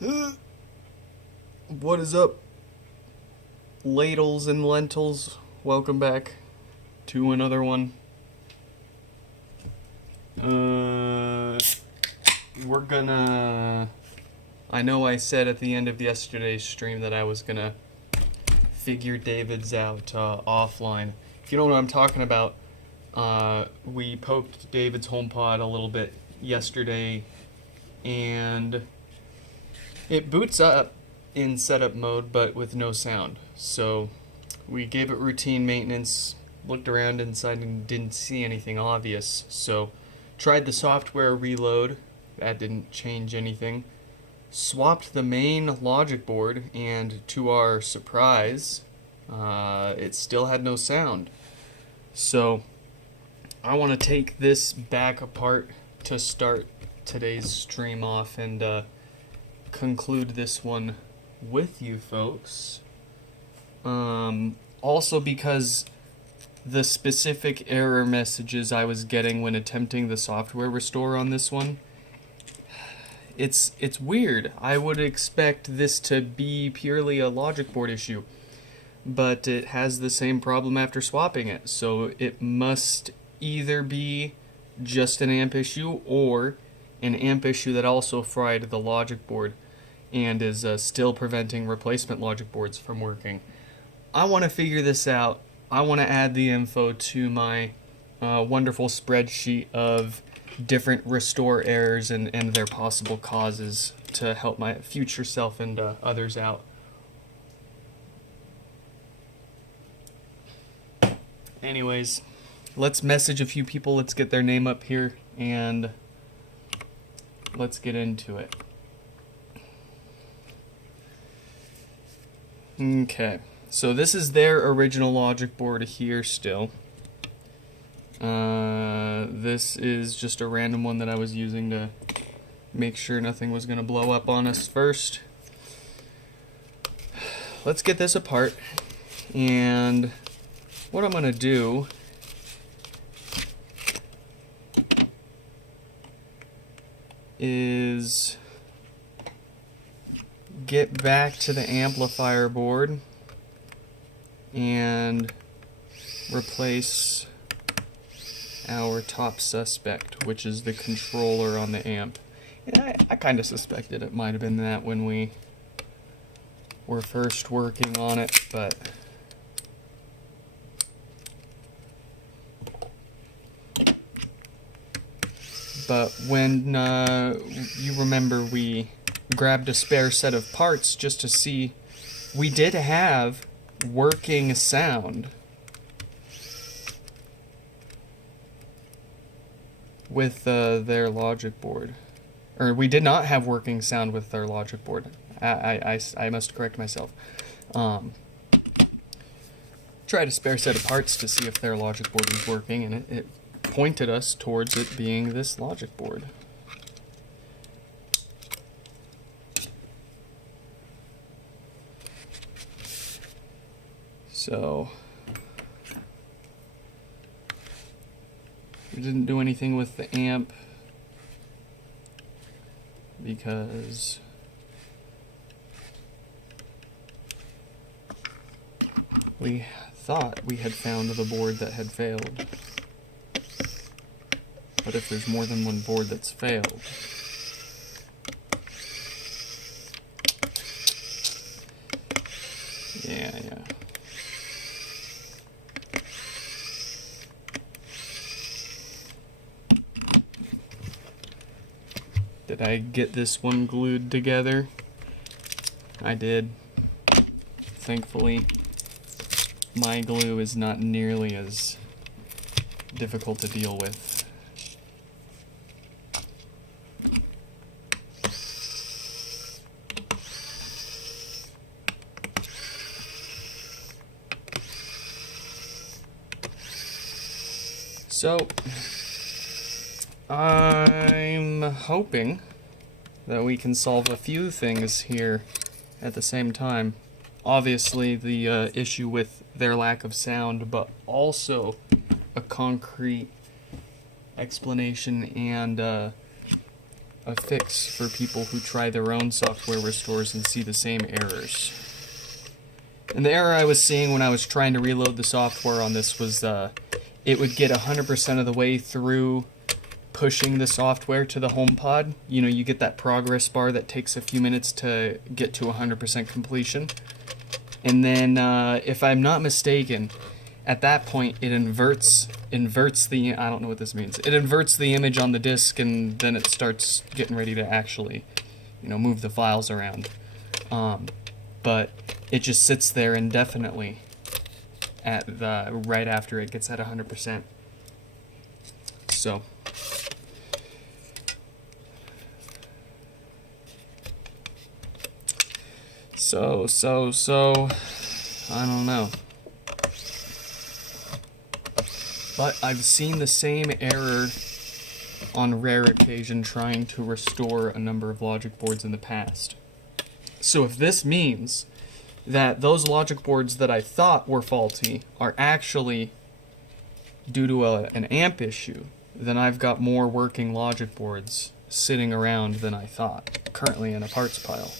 What is up, ladles and lentils? Welcome back to another one. We're gonna... I know I said at the end of yesterday's stream that I was gonna figure David's out offline. If you don't know what I'm talking about, we poked David's HomePod a little bit yesterday, and it boots up in setup mode, but with no sound. So we gave it routine maintenance, looked around inside and didn't see anything obvious. So tried the software reload, that didn't change anything. Swapped the main logic board, and to our surprise, it still had no sound. So I want to take this back apart to start today's stream off and conclude this one with you folks. Also because the specific error messages I was getting when attempting the software restore on this one, it's weird. I would expect this to be purely a logic board issue, but it has the same problem after swapping it, so it must either be just an amp issue or an amp issue that also fried the logic board and is still preventing replacement logic boards from working. I want to figure this out. I want to add the info to my wonderful spreadsheet of different restore errors and their possible causes to help my future self and others out. Anyways, let's message a few people, let's get their name up here, and let's get into it. Okay, so this is their original logic board here still. This is just a random one that I was using to make sure nothing was going to blow up on us first. Let's get this apart, and what I'm going to do is get back to the amplifier board and replace our top suspect, which is the controller on the amp. And I kind of suspected it might have been that when we were first working on it, but when you remember we grabbed a spare set of parts just to see, we did have working sound with their logic board. Or we did not have working sound with their logic board. I must correct myself. Tried a spare set of parts to see if their logic board was working, and it pointed us towards it being this logic board. So we didn't do anything with the amp because we thought we had found the board that had failed. But if there's more than one board that's failed, yeah. Did I get this one glued together? I did. Thankfully, my glue is not nearly as difficult to deal with. So, I'm hoping that we can solve a few things here at the same time. Obviously, the issue with their lack of sound, but also a concrete explanation and a a fix for people who try their own software restores and see the same errors. And the error I was seeing when I was trying to reload the software on this was it would get 100% of the way through pushing the software to the HomePod. You know, you get that progress bar that takes a few minutes to get to 100% completion. And then, if I'm not mistaken, at that point it inverts the, I don't know what this means. It inverts the image on the disk, and then it starts getting ready to actually, you know, move the files around. But it just sits there indefinitely at right after it gets at 100%. So I don't know. But I've seen the same error on rare occasion trying to restore a number of logic boards in the past. So if this means that those logic boards that I thought were faulty are actually due to an amp issue, then I've got more working logic boards sitting around than I thought, currently in a parts pile.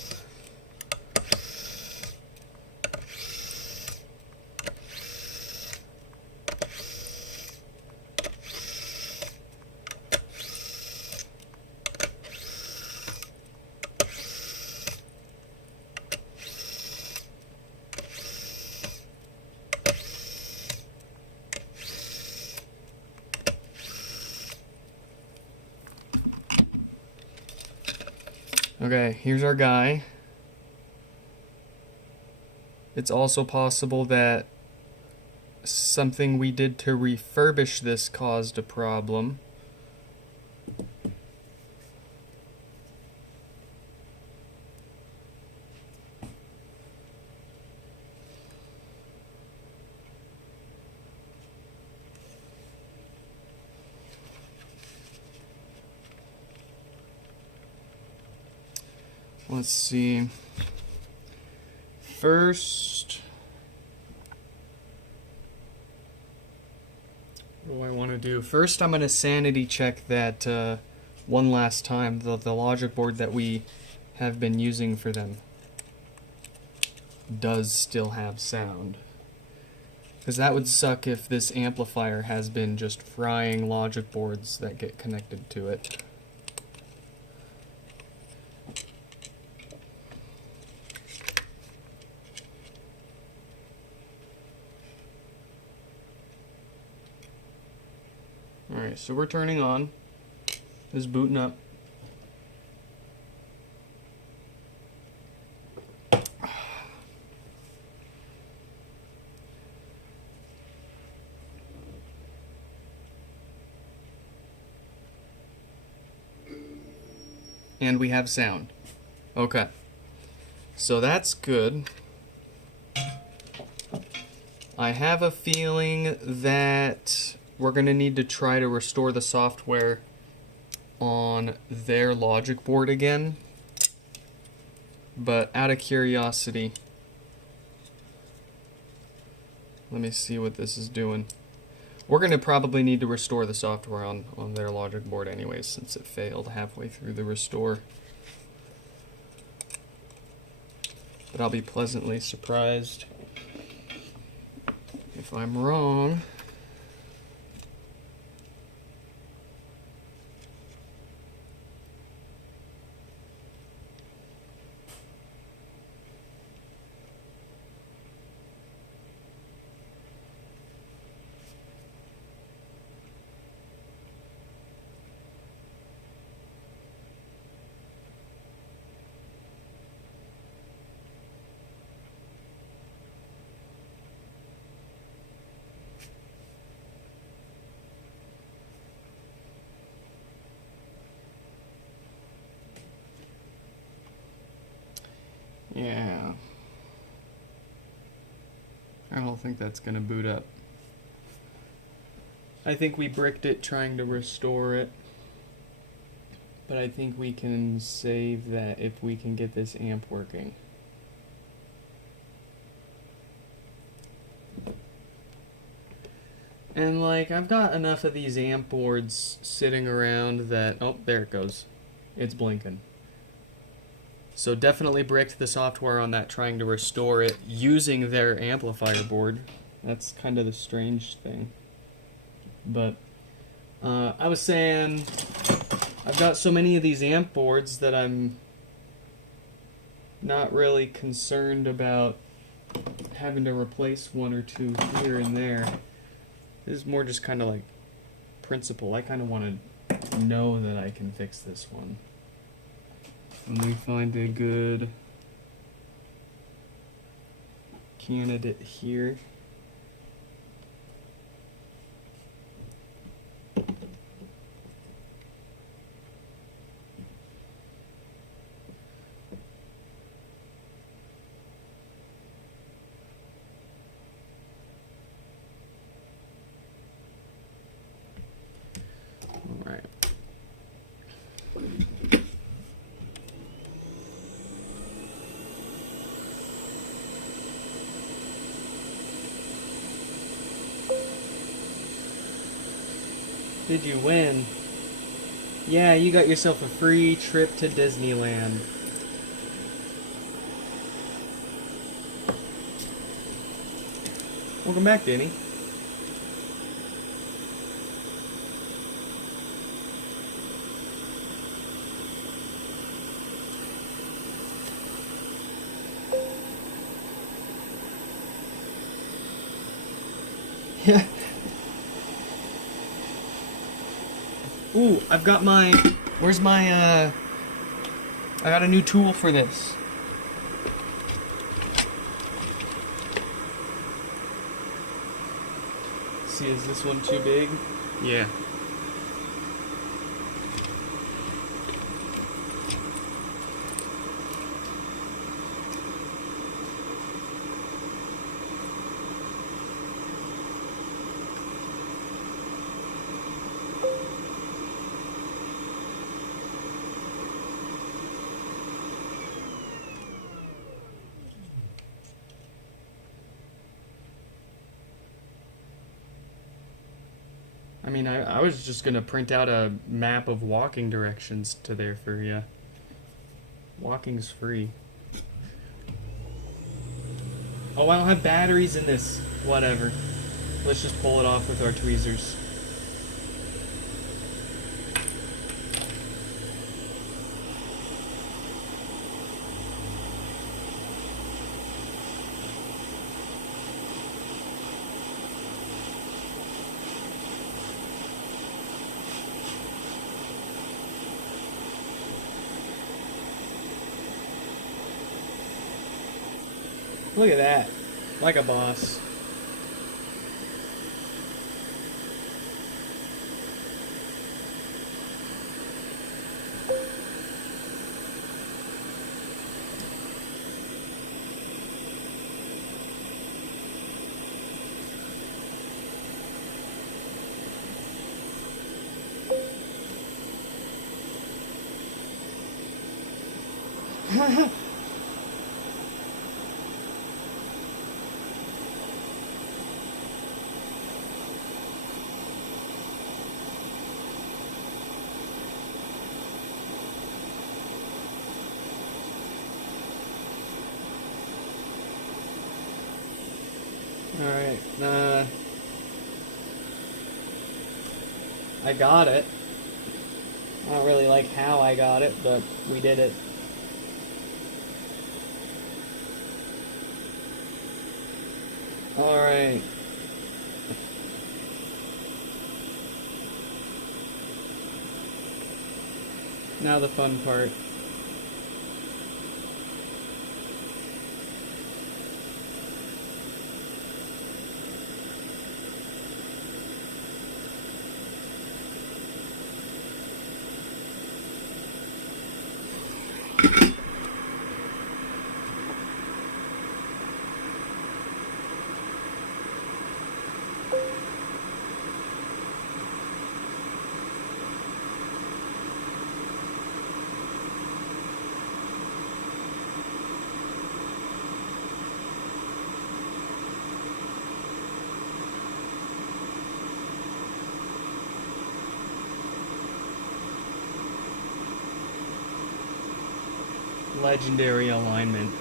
Okay, here's our guy. It's also possible that something we did to refurbish this caused a problem. Let's see. First, what do I want to do? First, I'm going to sanity check that one last time, the logic board that we have been using for them does still have sound. Because that would suck if this amplifier has been just frying logic boards that get connected to it. Alright, so we're turning on. This is booting up. And we have sound. Okay. So that's good. I have a feeling that we're going to need to try to restore the software on their logic board again. But out of curiosity, let me see what this is doing. We're going to probably need to restore the software on their logic board anyways, since it failed halfway through the restore. But I'll be pleasantly surprised if I'm wrong. Yeah. I don't think that's going to boot up. I think we bricked it trying to restore it. But I think we can save that if we can get this amp working. And like, I've got enough of these amp boards sitting around that, oh, there it goes. it's blinking. So definitely bricked the software on that, trying to restore it using their amplifier board. That's kind of the strange thing. But I was saying, I've got so many of these amp boards that I'm not really concerned about having to replace one or two here and there. This is more just kind of like principle. I kind of want to know that I can fix this one. Let me find a good candidate here. All right. Did you win? Yeah, you got yourself a free trip to Disneyland. Welcome back, Danny. Yeah. Ooh, I've got my... Where's my, I got a new tool for this. See, is this one too big? Yeah. I mean, I was just gonna print out a map of walking directions to there for you. Walking's free. Oh, I don't have batteries in this. Whatever. Let's just pull it off with our tweezers. Look at that. Like a boss. Alright, I got it. I don't really like how I got it, but we did it. Alright. Now the fun part. Legendary alignment.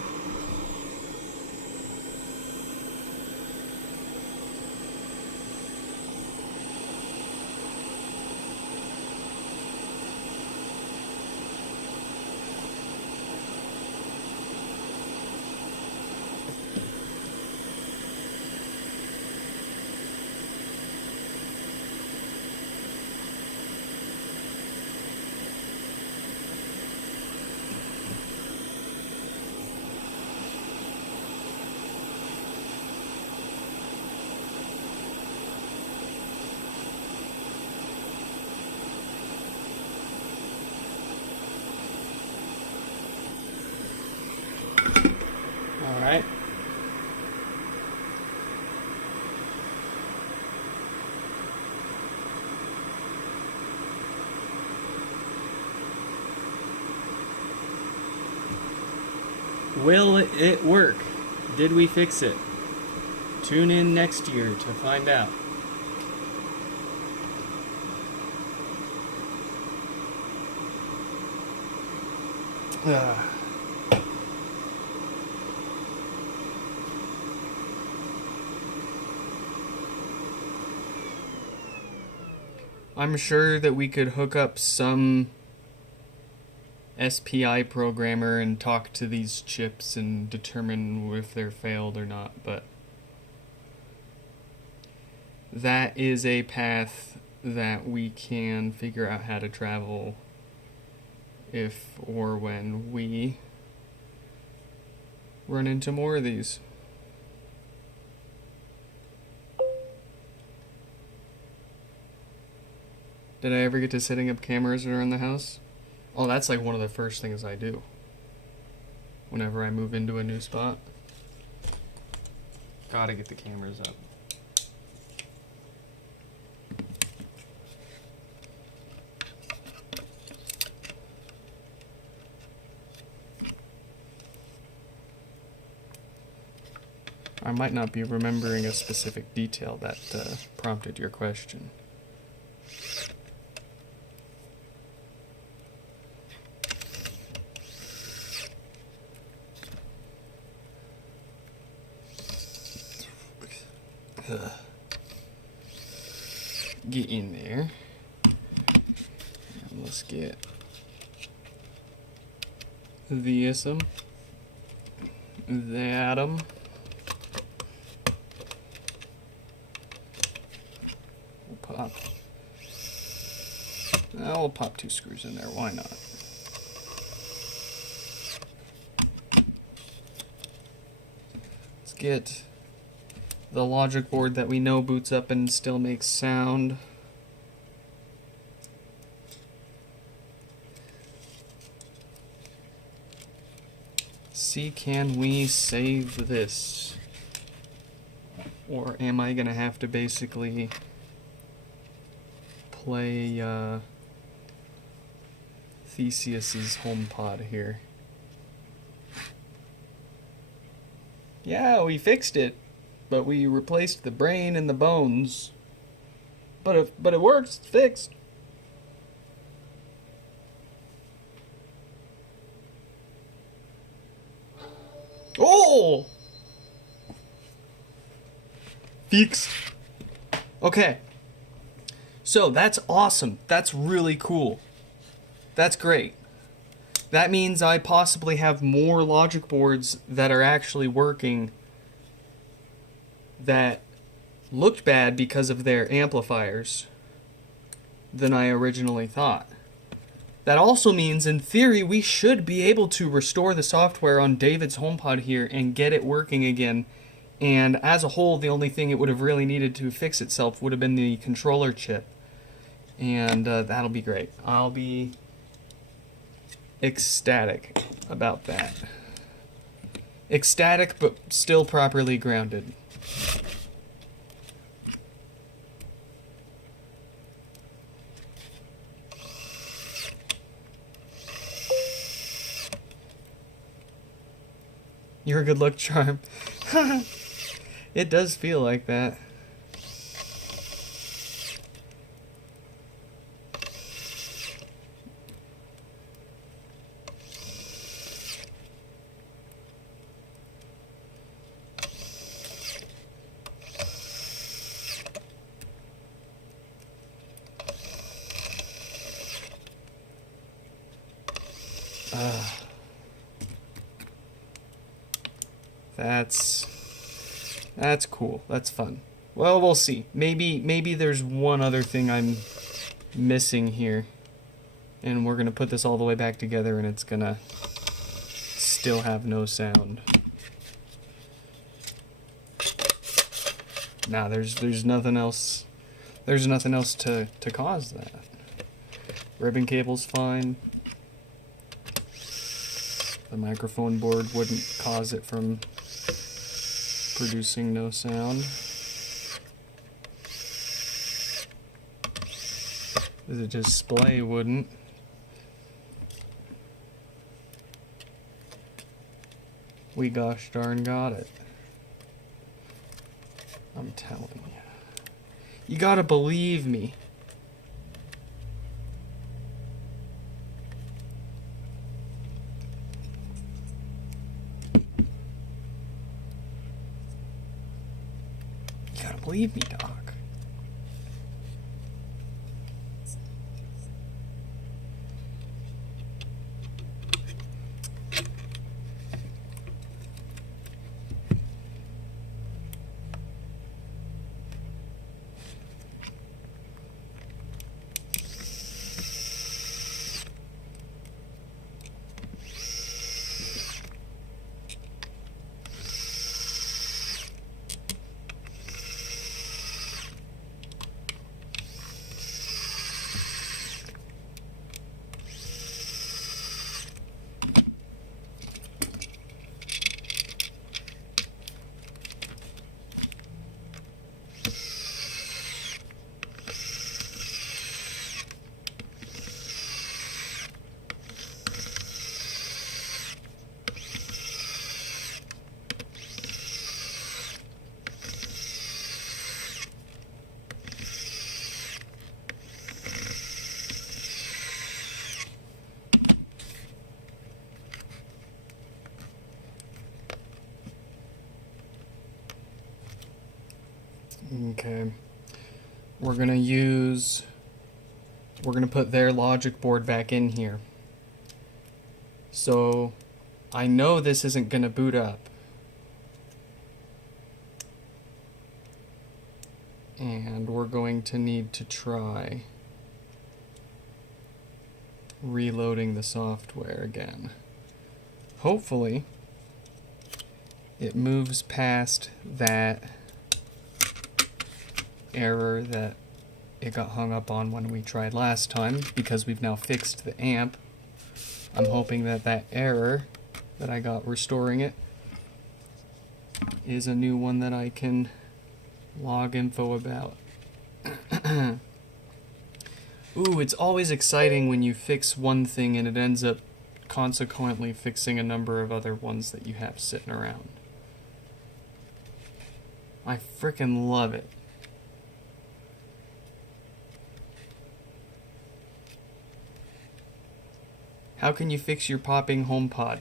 All right. Will it work? Did we fix it? Tune in next year to find out. I'm sure that we could hook up some SPI programmer and talk to these chips and determine if they're failed or not, but that is a path that we can figure out how to travel if or when we run into more of these. Did I ever get to setting up cameras around the house? Oh, that's like one of the first things I do whenever I move into a new spot. Gotta get the cameras up. I might not be remembering a specific detail that prompted your question. Get in there. And let's get the atom. We'll pop. I'll pop 2 screws in there. Why not? Let's get the logic board that we know boots up and still makes sound. See, can we save this? Or am I gonna have to basically play Theseus's HomePod here? Yeah, we fixed it. But we replaced the brain and the bones. But it works. It's fixed. Oh! Fixed. Okay. So that's awesome. That's really cool. That's great. That means I possibly have more logic boards that are actually working that looked bad because of their amplifiers than I originally thought. That also means, in theory, we should be able to restore the software on David's HomePod here and get it working again. And as a whole, the only thing it would have really needed to fix itself would have been the controller chip. And that'll be great. I'll be ecstatic about that. Ecstatic, but still properly grounded. You're a good luck charm. It does feel like that. That's cool. That's fun. Well, we'll see. Maybe there's one other thing I'm missing here, and we're gonna put this all the way back together, and it's gonna still have no sound. Nah, there's nothing else. There's nothing else to cause that. Ribbon cable's fine. The microphone board wouldn't cause it from producing no sound. The display wouldn't. We gosh darn got it. I'm telling you. You gotta believe me. You gotta believe me, Doc. Okay. We're gonna put their logic board back in here. So I know this isn't gonna boot up. And we're going to need to try reloading the software again. Hopefully it moves past that error that it got hung up on when we tried last time, because we've now fixed the amp. I'm hoping that that error that I got restoring it is a new one that I can log info about. Ooh, it's always exciting when you fix one thing and it ends up consequently fixing a number of other ones that you have sitting around. I frickin' love it. How can you fix your popping HomePod?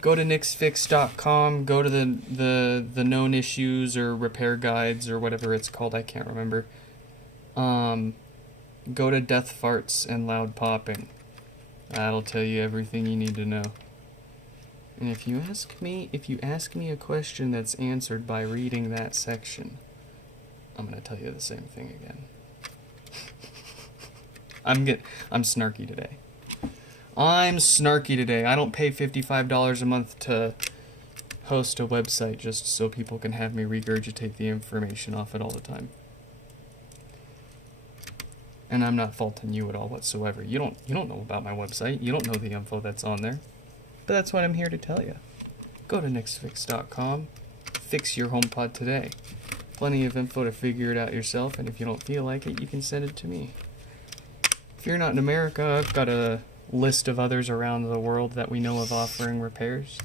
Go to nixfix.com, go to the known issues or repair guides or whatever it's called, I can't remember. Go to death farts and loud popping. That'll tell you everything you need to know. And if you ask me a question that's answered by reading that section, I'm gonna tell you the same thing again. I'm snarky today. I'm snarky today. I don't pay $55 a month to host a website just so people can have me regurgitate the information off it all the time. And I'm not faulting you at all whatsoever. You don't know about my website. You don't know the info that's on there. But that's what I'm here to tell you. Go to nixfix.com. Fix your HomePod today. Plenty of info to figure it out yourself, and if you don't feel like it, you can send it to me. If you're not in America, I've got a list of others around the world that we know of offering repairs.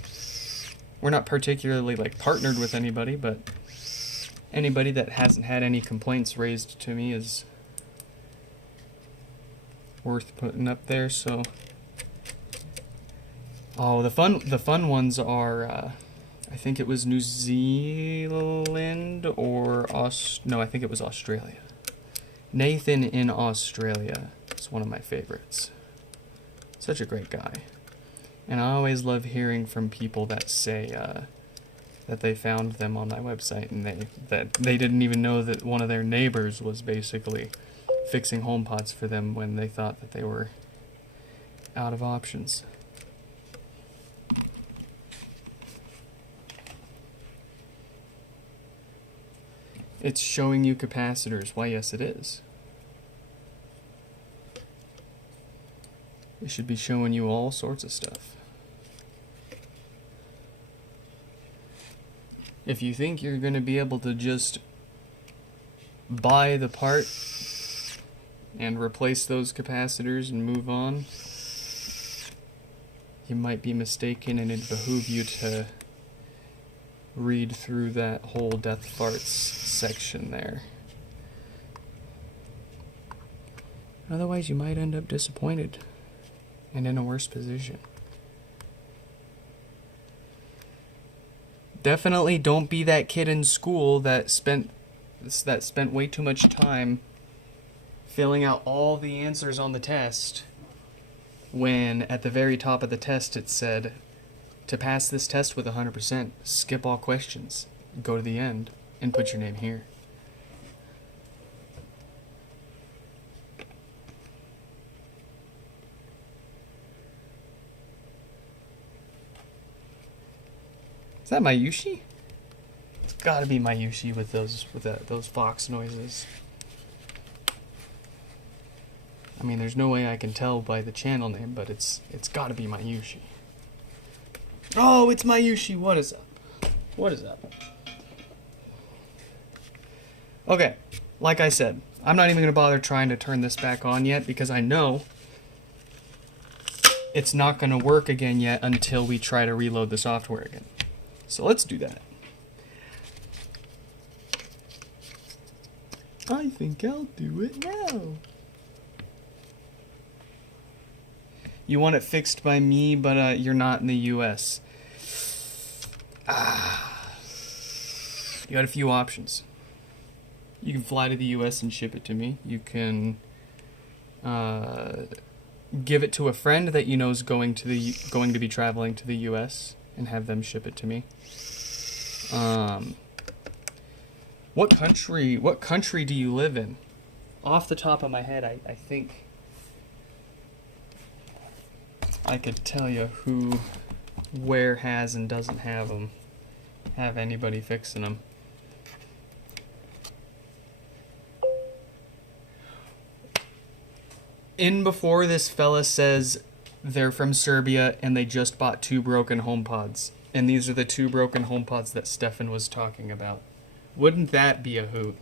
We're not particularly partnered with anybody, but anybody that hasn't had any complaints raised to me is worth putting up there. So the fun ones are I think it was New Zealand or I think it was Australia. Nathan in Australia is one of my favorites. Such a great guy. And I always love hearing from people that say that they found them on my website and they didn't even know that one of their neighbors was basically fixing HomePods for them when they thought that they were out of options. It's showing you capacitors. Why, yes, it is. It should be showing you all sorts of stuff. If you think you're going to be able to just buy the part and replace those capacitors and move on, you might be mistaken, and it'd behoove you to read through that whole death farts section there. Otherwise, you might end up disappointed and in a worse position. Definitely don't be that kid in school that spent way too much time filling out all the answers on the test when at the very top of the test it said, to pass this test with 100%, skip all questions, go to the end, and put your name here. Is that Mayushi? It's gotta be Mayushi with those fox noises. I mean, there's no way I can tell by the channel name, but it's gotta be Mayushi. Oh, it's Mayushi. What is up? What is up? Okay, like I said, I'm not even gonna bother trying to turn this back on yet because I know it's not gonna work again yet until we try to reload the software again. So let's do that. I think I'll do it now. You want it fixed by me, but you're not in the US. You got a few options. You can fly to the US and ship it to me. You can give it to a friend that you know is going to be traveling to the US and have them ship it to me. What country do you live in? Off the top of my head, I think I could tell you where has and doesn't have them. Have anybody fixing them. In before this fella says they're from Serbia and they just bought 2 broken HomePods. And these are the 2 broken HomePods that Stefan was talking about. Wouldn't that be a hoot?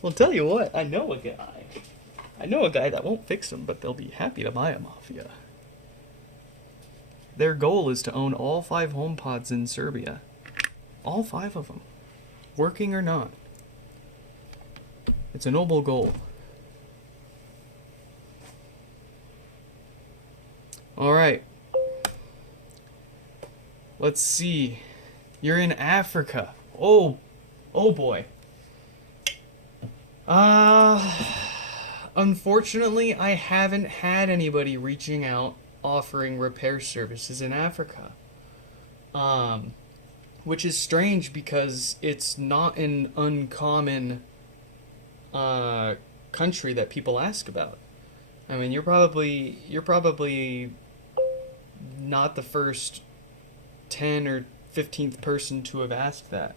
Well, tell you what, I know a guy that won't fix them, but they'll be happy to buy them off you. Their goal is to own all 5 HomePods in Serbia. All 5 of them. Working or not. It's a noble goal. Alright. Let's see. You're in Africa. Oh boy. Unfortunately, I haven't had anybody reaching out offering repair services in Africa. Which is strange because it's not an uncommon country that people ask about. I mean, you're probably not the first 10 or 15th person to have asked that.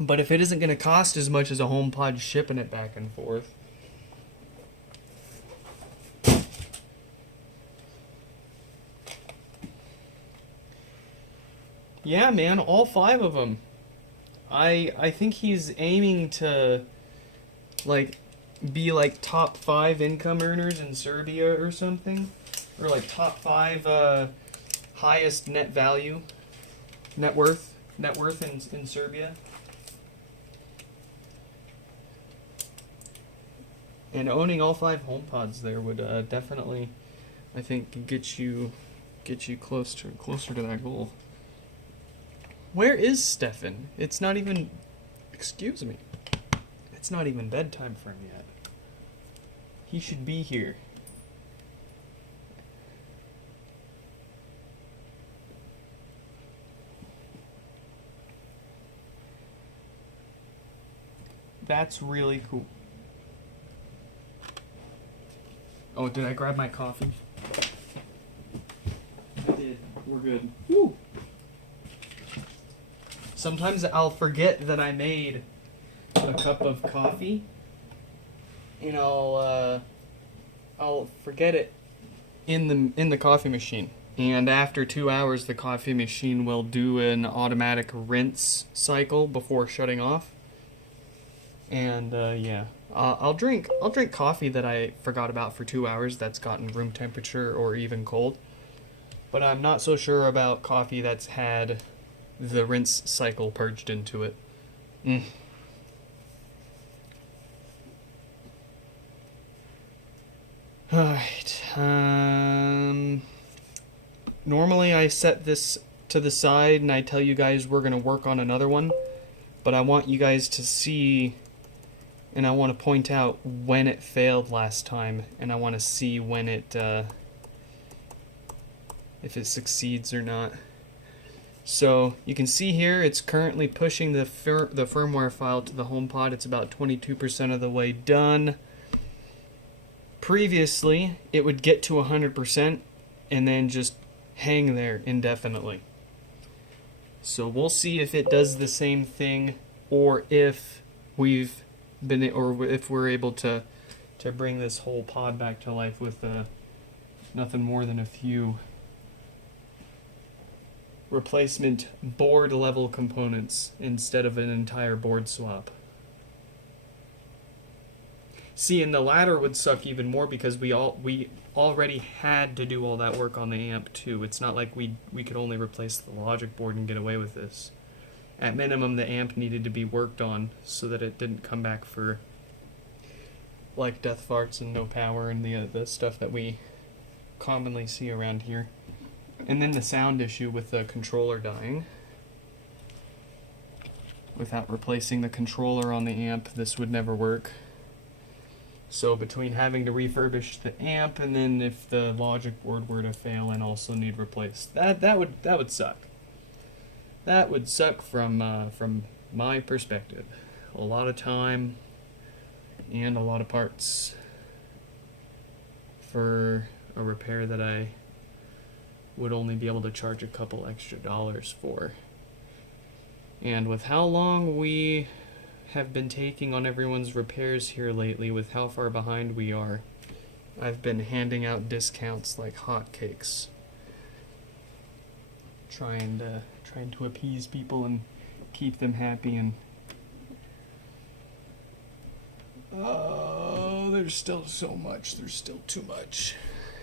But if it isn't going to cost as much as a HomePod shipping it back and forth, yeah, man, all 5 of them. I think he's aiming to be top 5 income earners in Serbia or something, or top 5 highest net worth in Serbia. And owning all 5 HomePods there would definitely, I think, get you closer to that goal. Where is Stefan? It's not even, excuse me, it's not even bedtime for him yet. He should be here. That's really cool. Oh, did I grab my coffee? I did. We're good. Woo! Sometimes I'll forget that I made a cup of coffee, and I'll forget it in the coffee machine. And after 2 hours, the coffee machine will do an automatic rinse cycle before shutting off. And yeah, I'll drink coffee that I forgot about for 2 hours that's gotten room temperature or even cold. But I'm not so sure about coffee that's had the rinse cycle purged into it. Alright, normally I set this to the side and I tell you guys we're going to work on another one, but I want you guys to see, and I want to point out when it failed last time, and I want to see when it, if it succeeds or not. So you can see here it's currently pushing the firmware file to the HomePod. It's about 22% of the way done. Previously, it would get to 100% and then just hang there indefinitely. So we'll see if it does the same thing, or if we're able to bring this whole pod back to life with nothing more than a few replacement board level components instead of an entire board swap. See, and the latter would suck even more because we already had to do all that work on the amp too. It's not like we could only replace the logic board and get away with this. At minimum, the amp needed to be worked on so that it didn't come back for like death farts and no power and the stuff that we commonly see around here. And then the sound issue with the controller dying. Without replacing the controller on the amp, this would never work. So between having to refurbish the amp and then if the logic board were to fail and also need replaced, that would suck. That would suck from my perspective. A lot of time and a lot of parts for a repair that I would only be able to charge a couple extra dollars for. And with how long we have been taking on everyone's repairs here lately, with how far behind we are, I've been handing out discounts like hotcakes, trying to appease people and keep them happy. And there's still so much. There's still too much,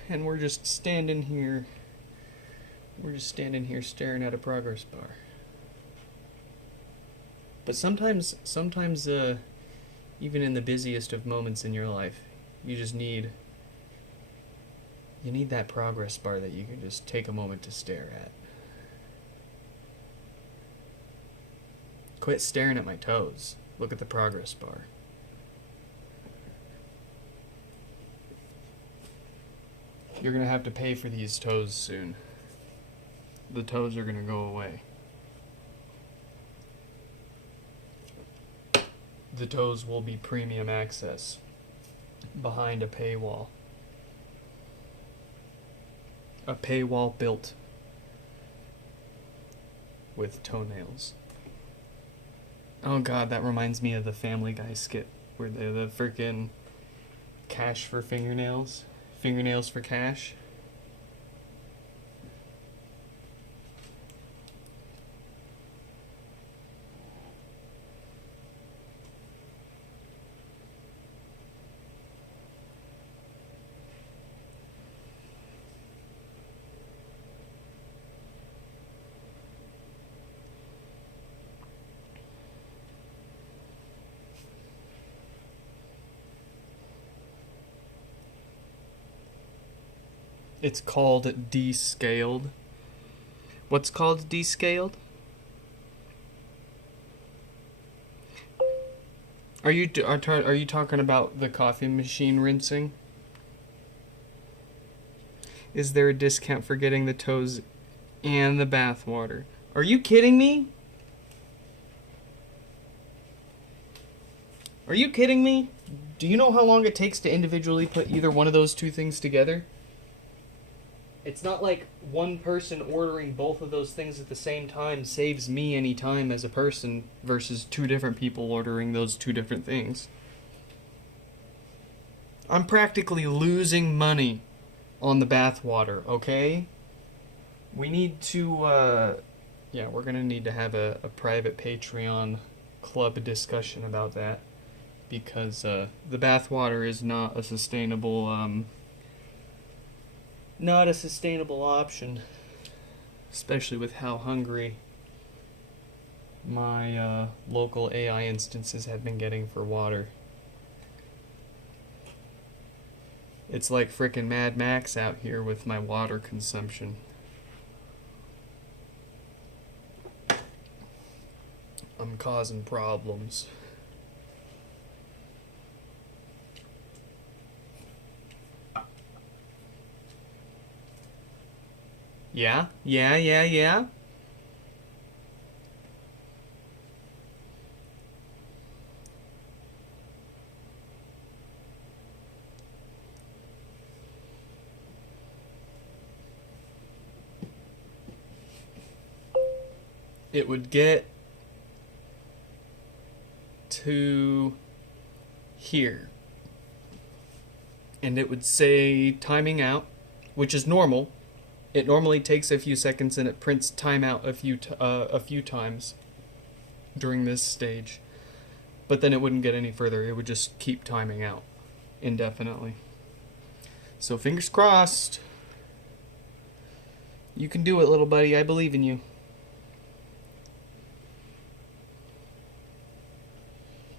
and we're just standing here. We're just standing here staring at a progress bar. But sometimes, even in the busiest of moments in your life, you just need that progress bar that you can just take a moment to stare at. Quit staring at my toes. Look at the progress bar. You're gonna have to pay for these toes soon. The toes are gonna go away. The toes will be premium access behind a paywall. A paywall built with toenails. Oh god, that reminds me of the Family Guy skit where they're the freaking cash for fingernails. Fingernails for cash. It's called descaled. What's called descaled? Are you talking about the coffee machine rinsing? Is there a discount for getting the toes and the bath water? Are you kidding me? Are you kidding me? Do you know how long it takes to individually put either one of those two things together? It's not like one person ordering both of those things at the same time saves me any time as a person versus two different people ordering those two different things. I'm practically losing money on the bath water, okay? We need to, yeah, we're gonna need to have a private Patreon club discussion about that. Because the bathwater is not a sustainable option, especially with how hungry my local AI instances have been getting for water. It's like frickin' Mad Max out here with my water consumption. I'm causing problems. Yeah. It would get to here. And it would say timing out, which is normal. It normally takes a few seconds and it prints timeout a few times during this stage. But then it wouldn't get any further. It would just keep timing out indefinitely. So fingers crossed. You can do it, little buddy. I believe in you.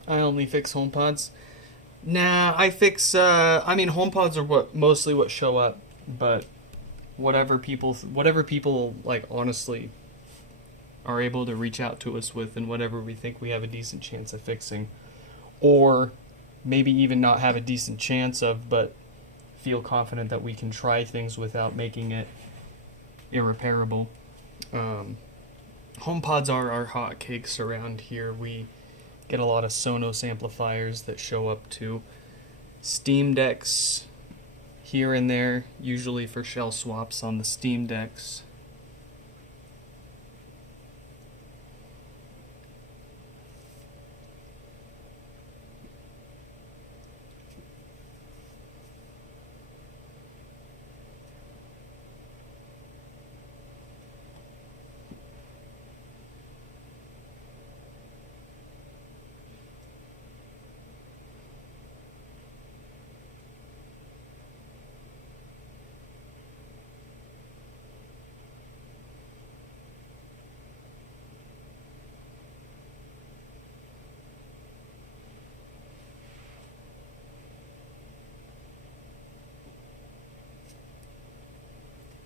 I only fix HomePods. Nah, I fix, HomePods are mostly what show up, but whatever people like honestly are able to reach out to us with, and whatever we think we have a decent chance of fixing, or maybe even not have a decent chance of, but feel confident that we can try things without making it irreparable. HomePods are our hotcakes around here. We get a lot of Sonos amplifiers that show up to Steam Decks here and there, usually for shell swaps on the Steam Decks.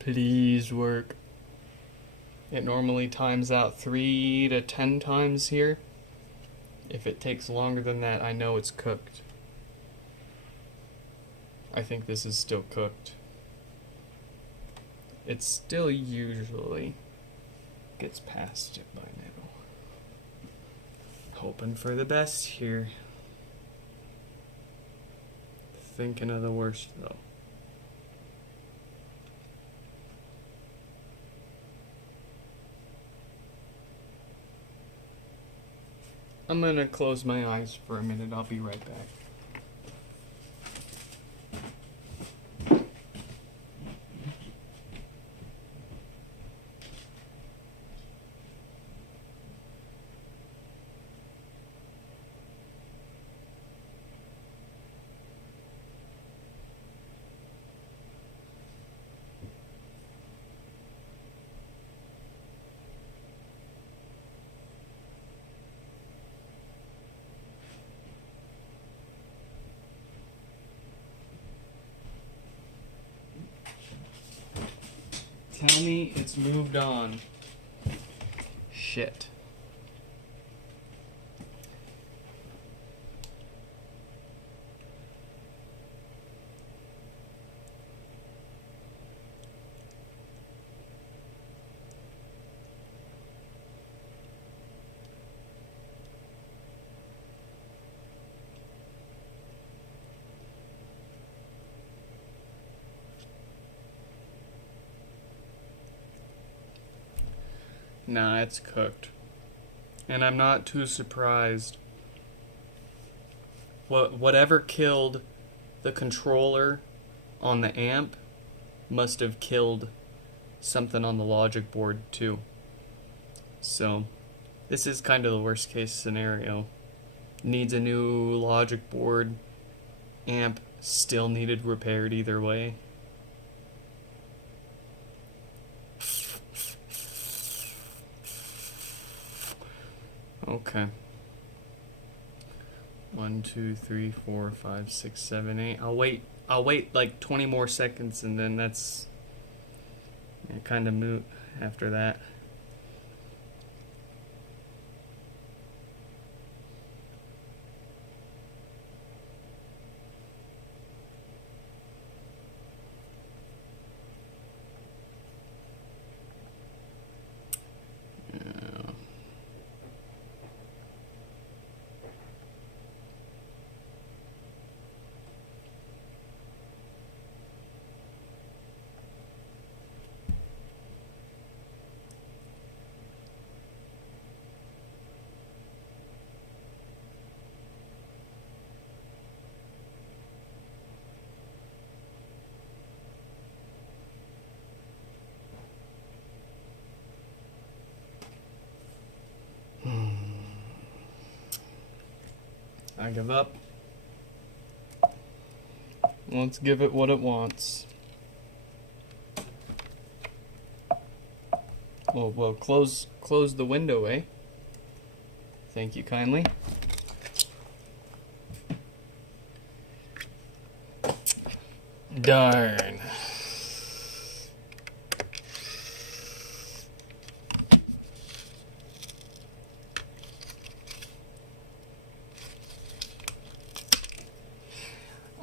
Please work. It normally times out 3 to 10 times here. If it takes longer than that, I know it's cooked. I think this is still cooked. It still usually gets past it by now. Hoping for the best here. Thinking of the worst though. I'm gonna close my eyes for a minute. I'll be right back. Tell me it's moved on. Shit. Nah, it's cooked. And I'm not too surprised. Whatever killed the controller on the amp must have killed something on the logic board too. So this is kind of the worst case scenario. Needs a new logic board. Amp still needed repaired either way. Okay. 1, 2, 3, 4, 5, 6, 7, 8. I'll wait like 20 more seconds, and then that's kind of moot after that. I give up. Let's give it what it wants. Well, close the window, eh? Thank you kindly. Darn.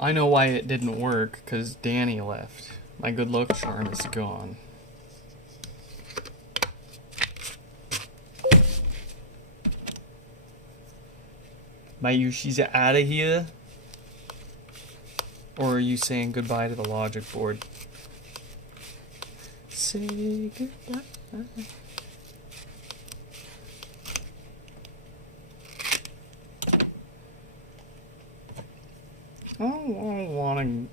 I know why it didn't work, because Danny left. My good luck charm is gone. Mayushi's out of here? Or are you saying goodbye to the logic board? Say goodbye.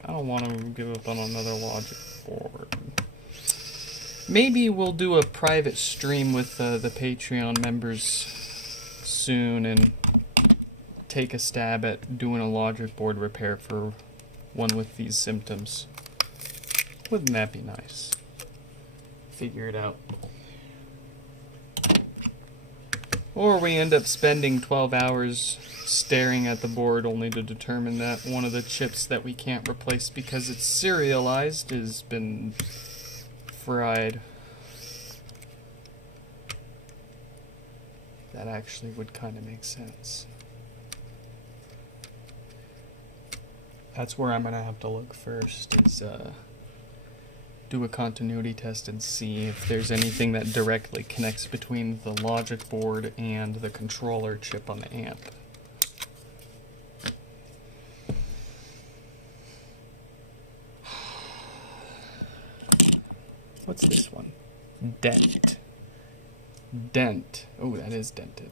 I don't want to give up on another logic board. Maybe we'll do a private stream with the Patreon members soon and take a stab at doing a logic board repair for one with these symptoms. Wouldn't that be nice? Figure it out. Or we end up spending 12 hours staring at the board only to determine that one of the chips that we can't replace because it's serialized has been fried. That actually would kind of make sense. That's where I'm going to have to look first, is do a continuity test and see if there's anything that directly connects between the logic board and the controller chip on the amp. What's this one? Dent. Dent. Oh, that is dented.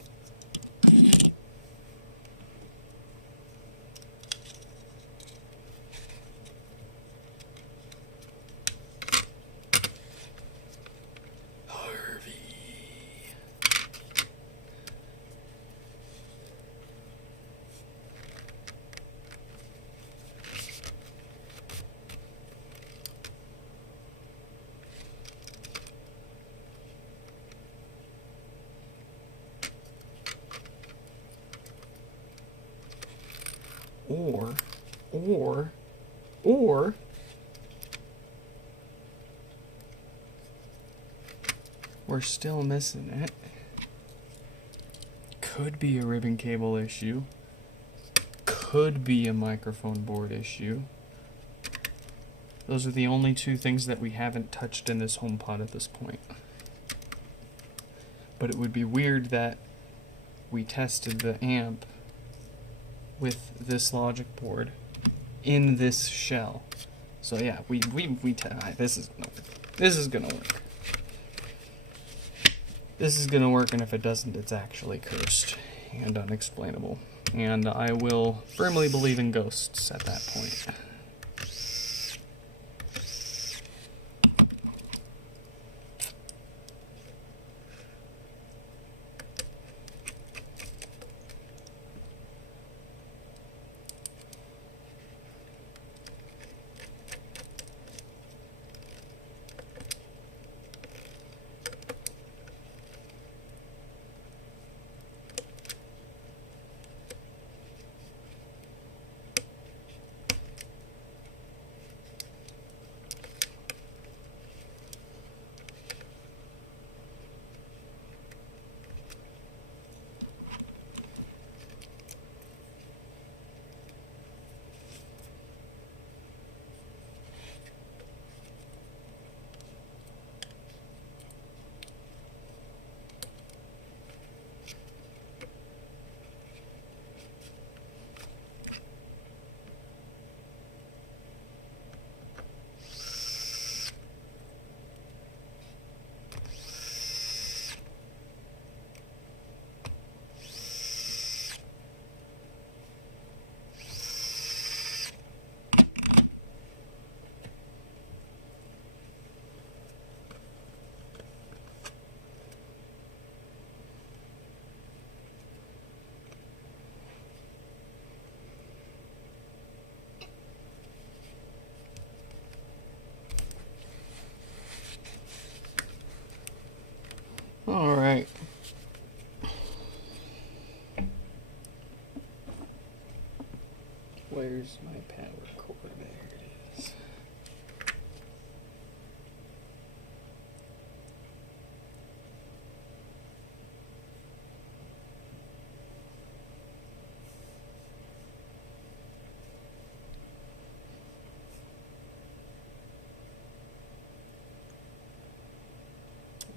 Or we're still missing it. Could be a ribbon cable issue. Could be a microphone board issue. Those are the only two things that we haven't touched in this HomePod at this point. But it would be weird that we tested the amp with this logic board in this shell. So yeah, this is gonna work. this is gonna work, and if it doesn't, it's actually cursed and unexplainable. And I will firmly believe in ghosts at that point. All right. Where's my power cord? There it is.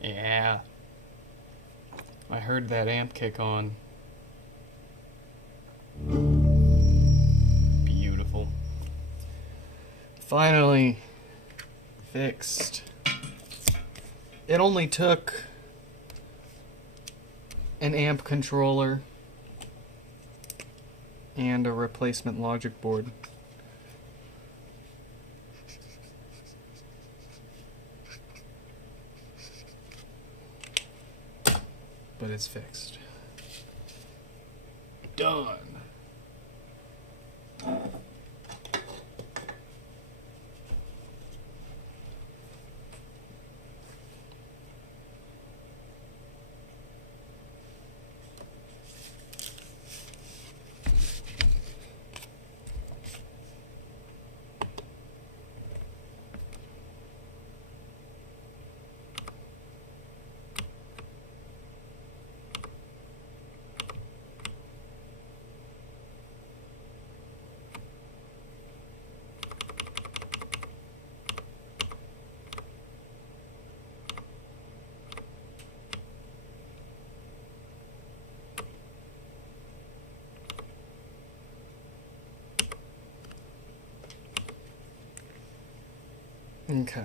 Yeah. I heard that amp kick on. Beautiful. Finally fixed. It only took an amp controller and a replacement logic board. But it's fixed. Done. Okay.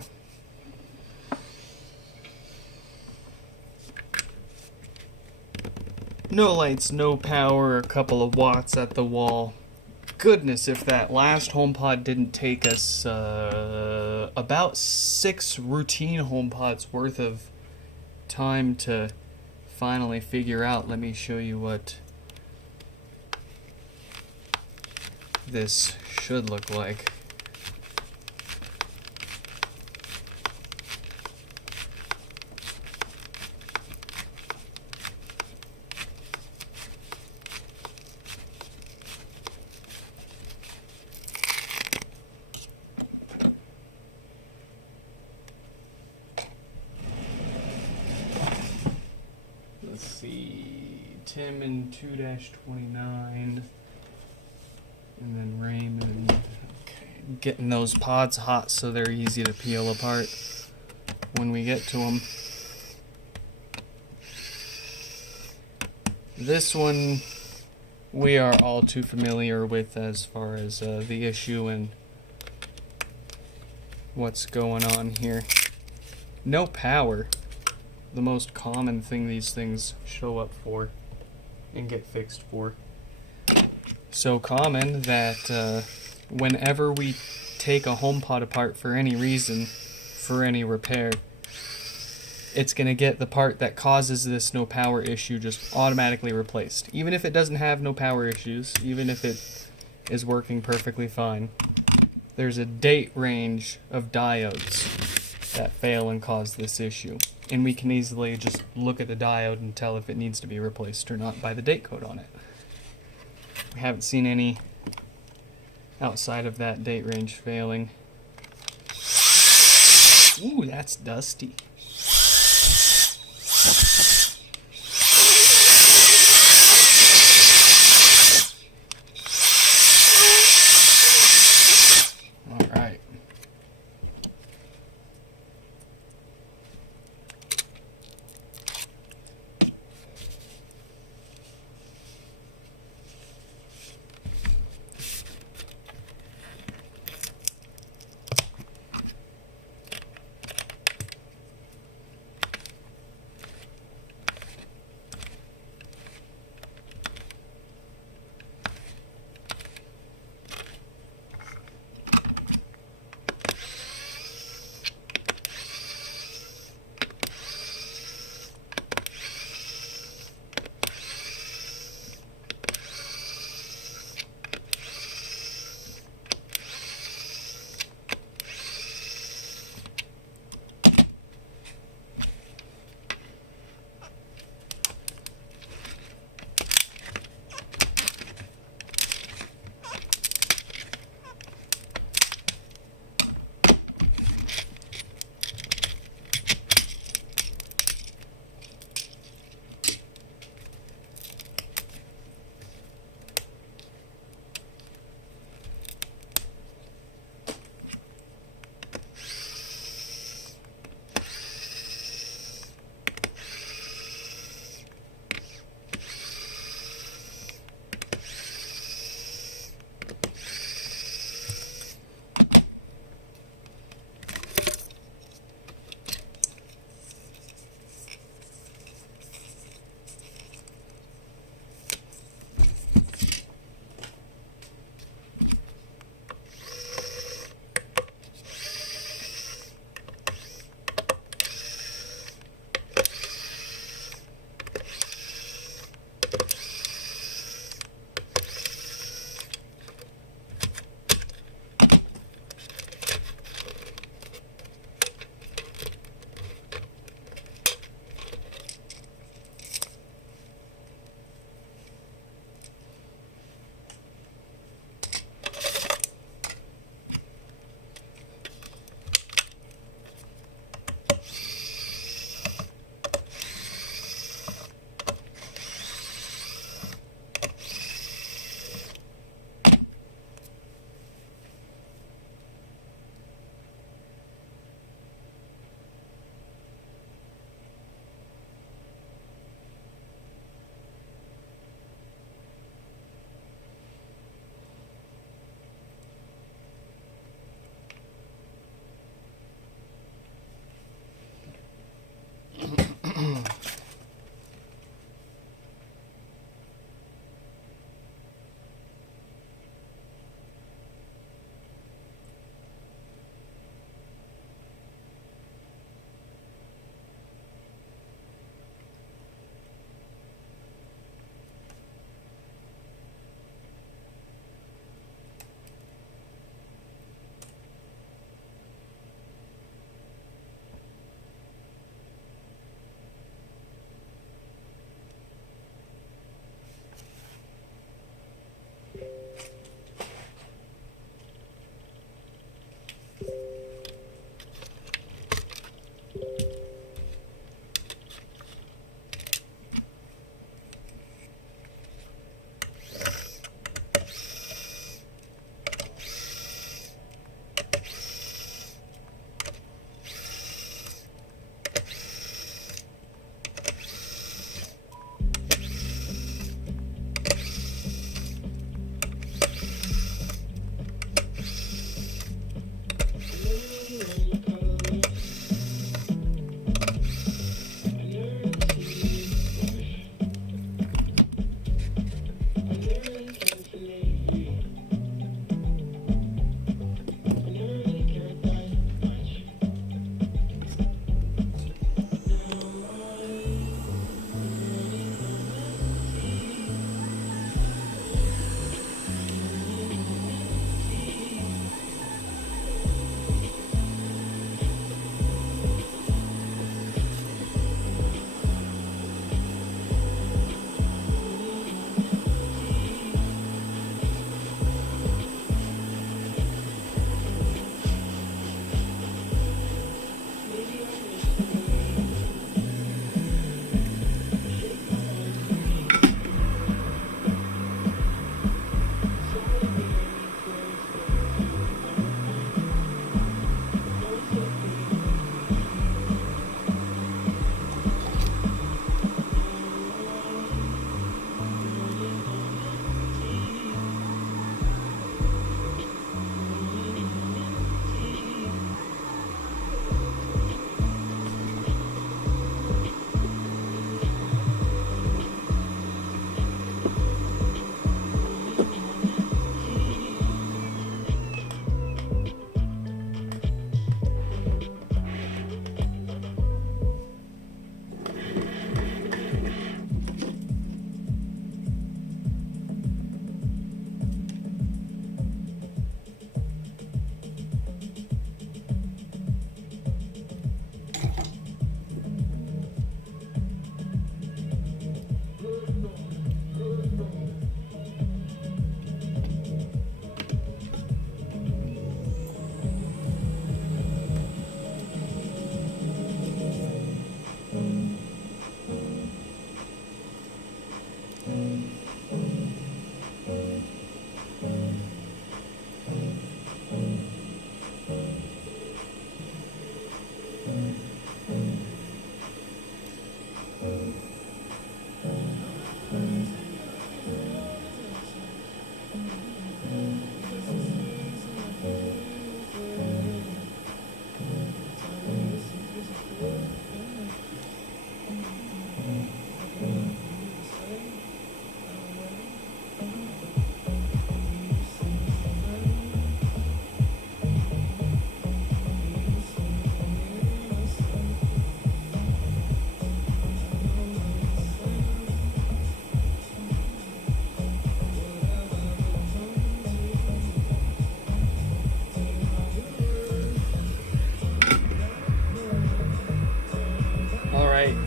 No lights, no power, a couple of watts at the wall. Goodness, if that last HomePod didn't take us about 6 routine HomePods worth of time to finally figure out. Let me show you what this should look like. Let's see, Tim in 2-29, and then Raymond. Okay, getting those pods hot so they're easy to peel apart when we get to them. This one we are all too familiar with as far as the issue and what's going on here. No power. the most common thing these things show up for and get fixed for. So common that whenever we take a HomePod apart for any reason, for any repair, it's going to get the part that causes this no power issue just automatically replaced. Even if it doesn't have no power issues, even if it is working perfectly fine, there's a date range of diodes that fail and cause this issue. And we can easily just look at the diode and tell if it needs to be replaced or not by the date code on it. We haven't seen any outside of that date range failing. Ooh, that's dusty. Alright.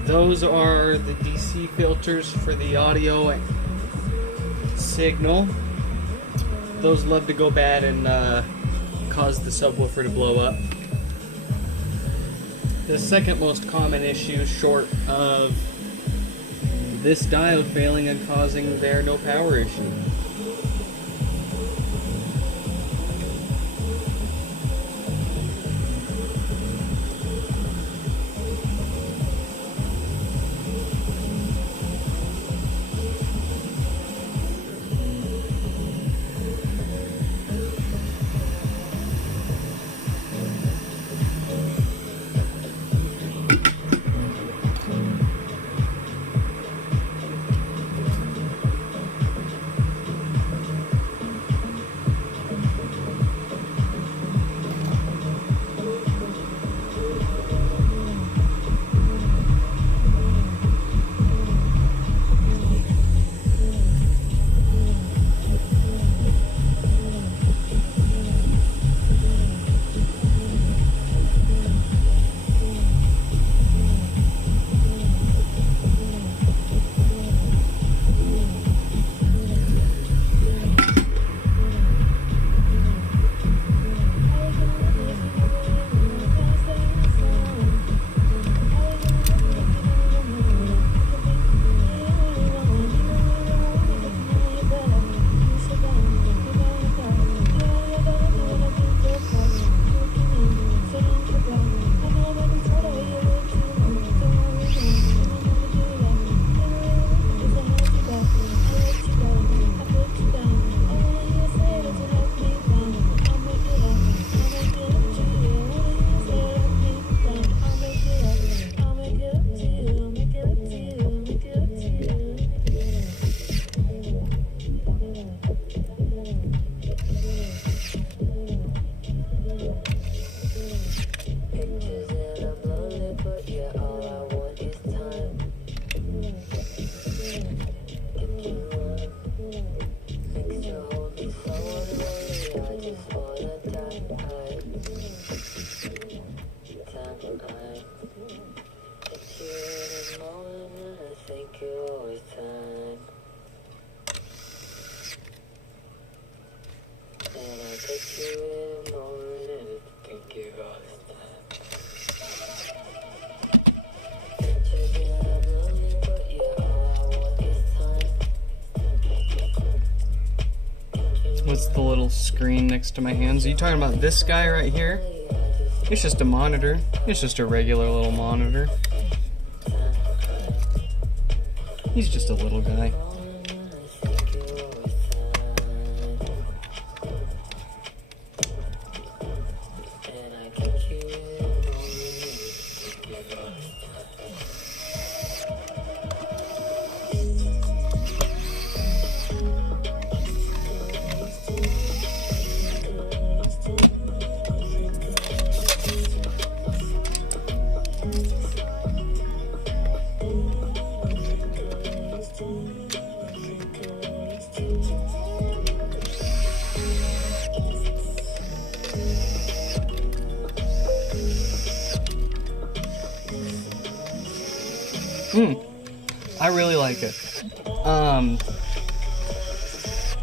those are the DC filters for the audio signal. Those love to go bad and cause the subwoofer to blow up. The second most common issue, short of this diode failing and causing their no power issue. What's the little screen next to my hands? Are you talking about this guy right here? It's just a monitor. It's just a regular little monitor. He's just a little guy. I really like it.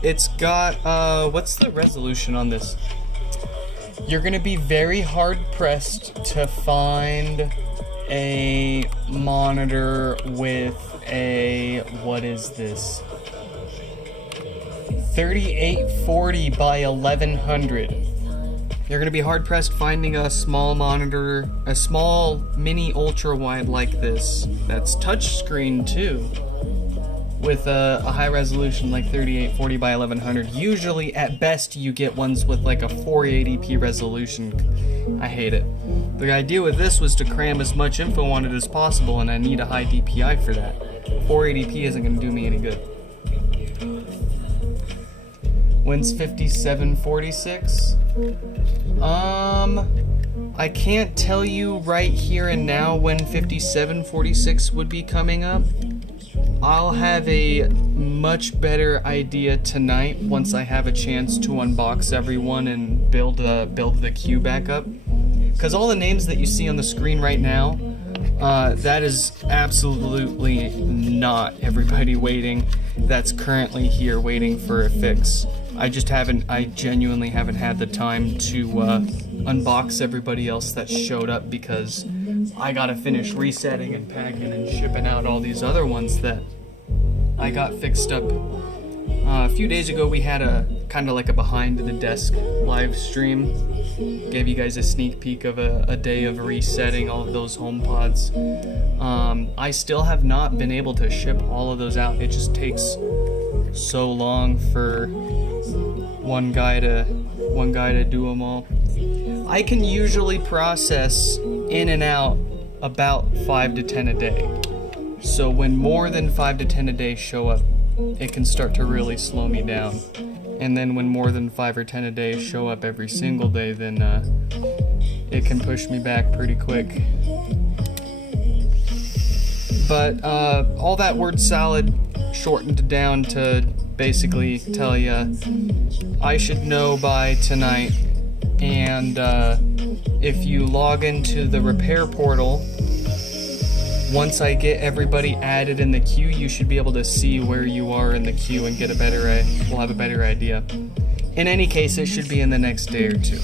It's got, what's the resolution on this? You're gonna be very hard pressed to find a monitor with a, what is this? 3840 by 1100. You're gonna be hard pressed finding a small monitor, a small mini ultra wide like this, that's touchscreen too, with a high resolution like 3840 by 1100. Usually at best you get ones with like a 480p resolution. I hate it. The idea with this was to cram as much info on it as possible, and I need a high DPI for that. 480p isn't gonna do me any good. When's 5746? I can't tell you right here and now when 5746 would be coming up. I'll have a much better idea tonight once I have a chance to unbox everyone and build the queue back up. Because all the names that you see on the screen right now That is absolutely not everybody waiting that's currently here waiting for a fix. I genuinely haven't had the time to unbox everybody else that showed up because I gotta finish resetting and packing and shipping out all these other ones that I got fixed up. A few days ago we had a kind of like a behind the desk live stream. Gave you guys a sneak peek of a day of resetting all of those HomePods. I still have not been able to ship all of those out. It just takes so long for one guy to do them all. I can usually process in and out about 5 to 10 a day. So when more than 5 to 10 a day show up, it can start to really slow me down. And then when more than 5 or 10 a day show up every single day, then it can push me back pretty quick. But all that word salad shortened down to basically tell you I should know by tonight. And if you log into the repair portal, once I get everybody added in the queue, you should be able to see where you are in the queue and we'll have a better idea. In any case, it should be in the next day or two.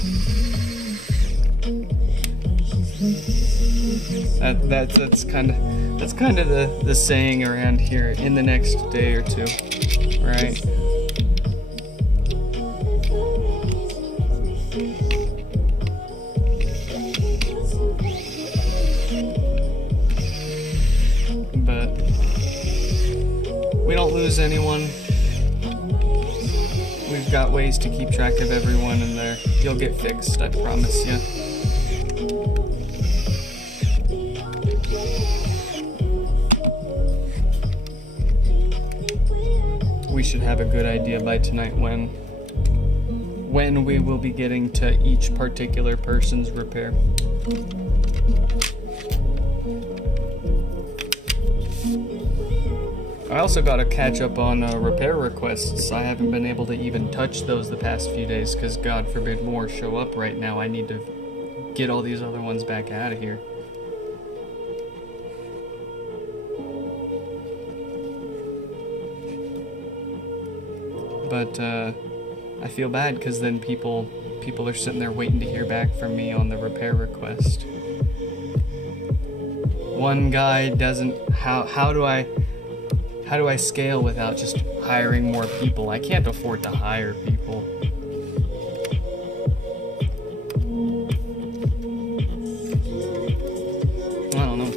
That's kind of the saying around here, in the next day or two, right? But we don't lose anyone. We've got ways to keep track of everyone in there. You'll get fixed, I promise you. We should have a good idea by tonight when we will be getting to each particular person's repair. I also got to catch up on repair requests. I haven't been able to even touch those the past few days because God forbid more show up right now. I need to get all these other ones back out of here. But I feel bad because then people are sitting there waiting to hear back from me on the repair request. One guy doesn't. How do I scale without just hiring more people? I can't afford to hire people. I don't know.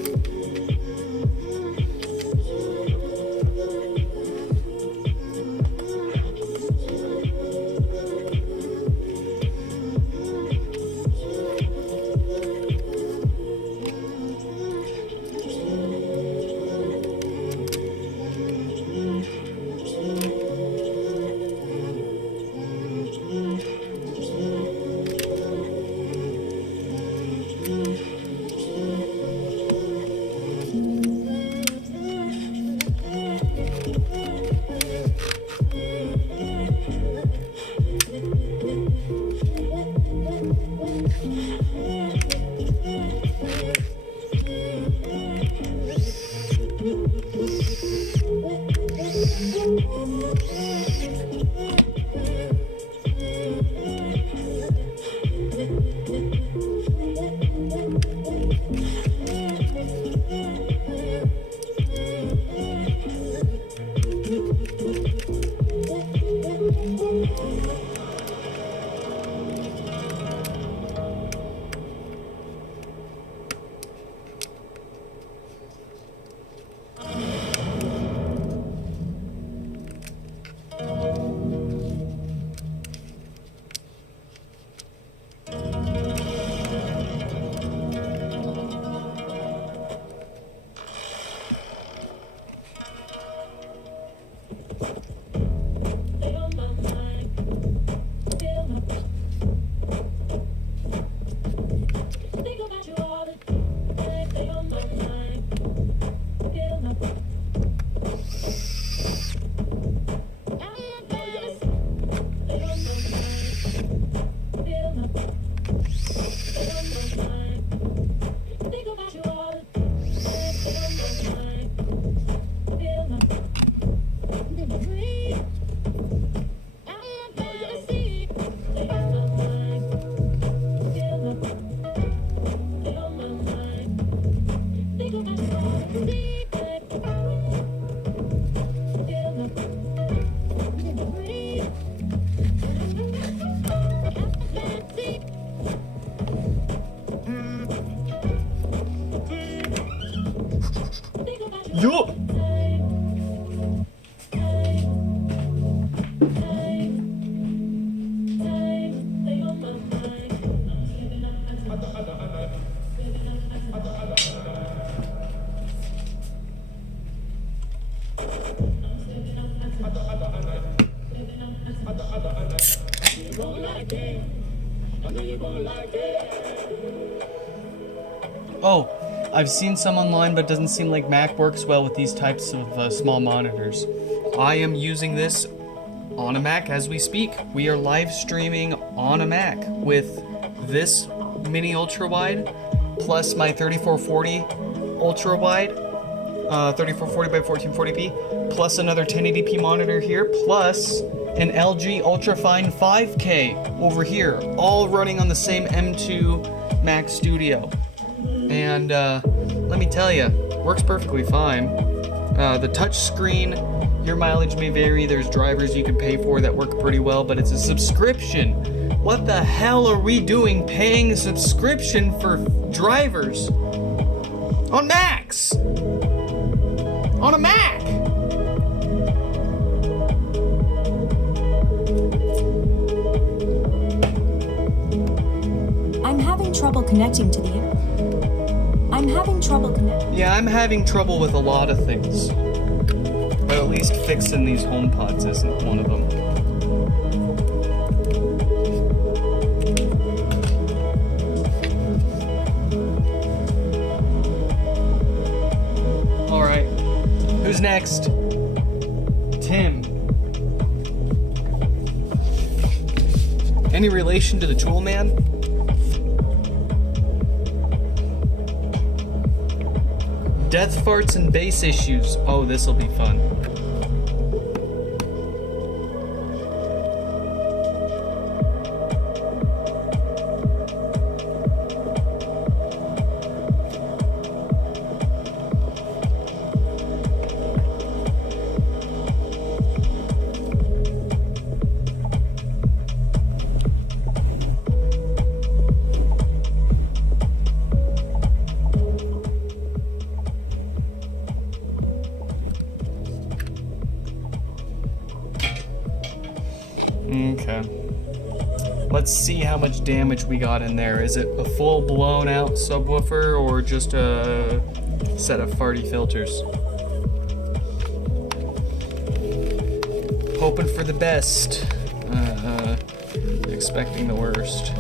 Yo! Oh, I've seen some online, but it doesn't seem like Mac works well with these types of small monitors. I am using this on a Mac as we speak. We are live streaming on a Mac with this mini ultra wide plus my 3440 ultra wide, 3440 by 1440p, plus another 1080p monitor here, plus an LG Ultrafine 5K over here, all running on the same M2 Mac Studio. And let me tell you, works perfectly fine. The touch screen, your mileage may vary. There's drivers you can pay for that work pretty well, but it's a subscription. What the hell are we doing paying a subscription for drivers on Macs? On a Mac? I'm having trouble connecting to the internet. Yeah, I'm having trouble with a lot of things. But at least fixing these HomePods isn't one of them. Alright. Who's next? Tim. Any relation to the Tool Man? Death farts and bass issues. Oh, this'll be fun. Okay. Let's see how much damage we got in there. Is it a full blown out subwoofer or just a set of farty filters? Hoping for the best. Expecting the worst.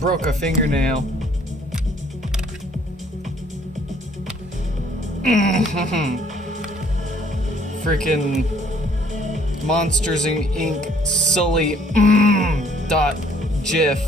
Broke a fingernail. Freaking Monsters Inc. Sully dot GIF.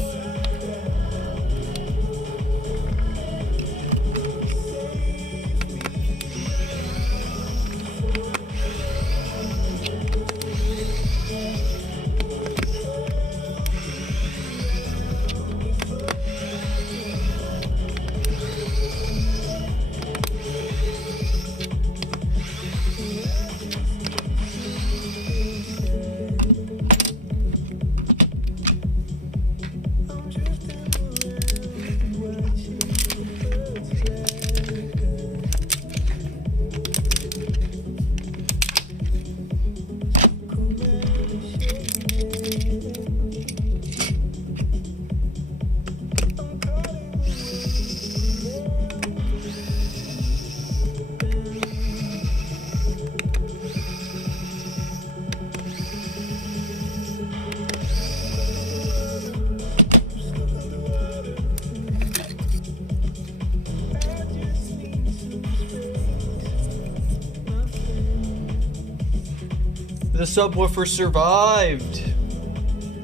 The subwoofer survived.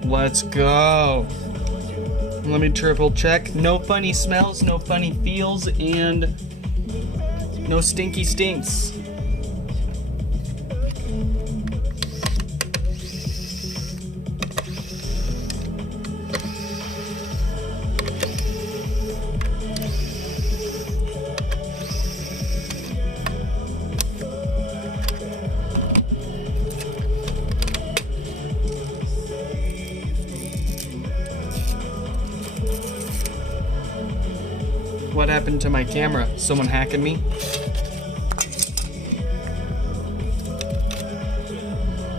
Let's go. Let me triple check. No funny smells, no funny feels, and no stinky stinks. What happened to my camera? Someone hacking me?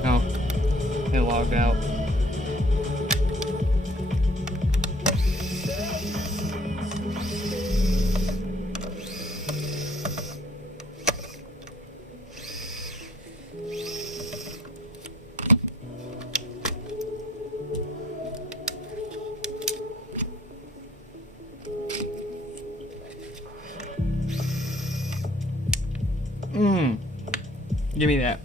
Oh, it logged out. Give me that.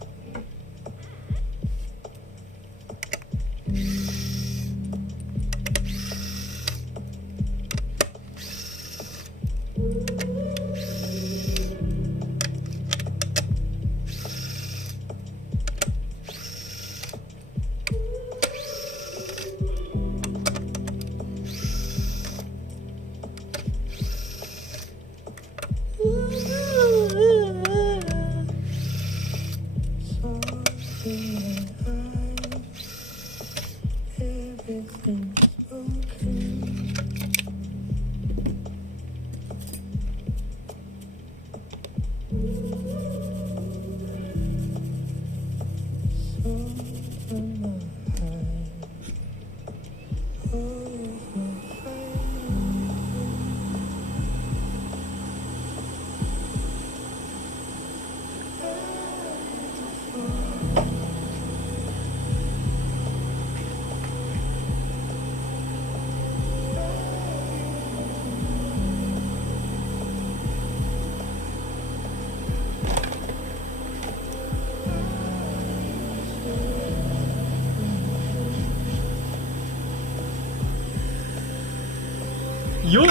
Yo!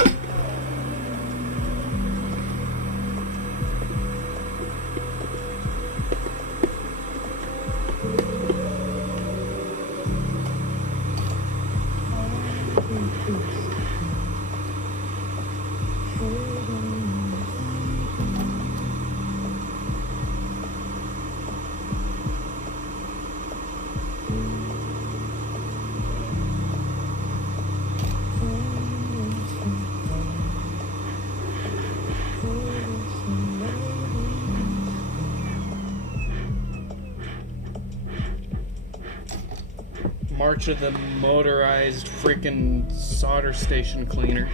March of the motorized freaking solder station cleaner.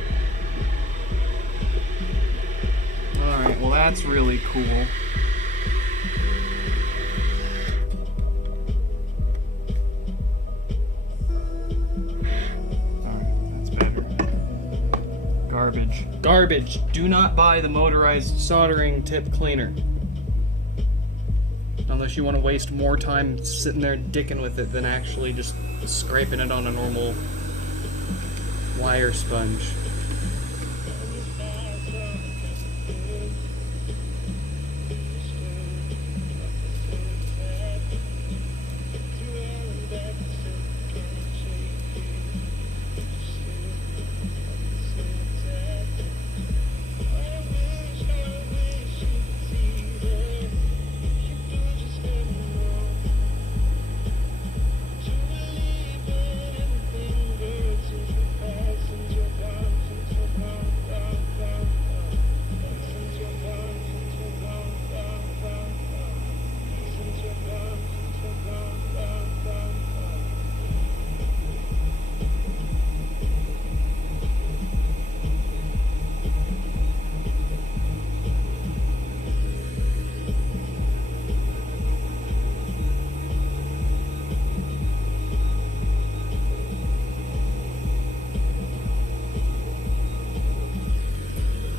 Alright, well that's really cool. Alright, that's better. Garbage. Garbage! Do not buy the motorized soldering tip cleaner. Unless you want to waste more time sitting there dicking with it than actually just scraping it on a normal wire sponge.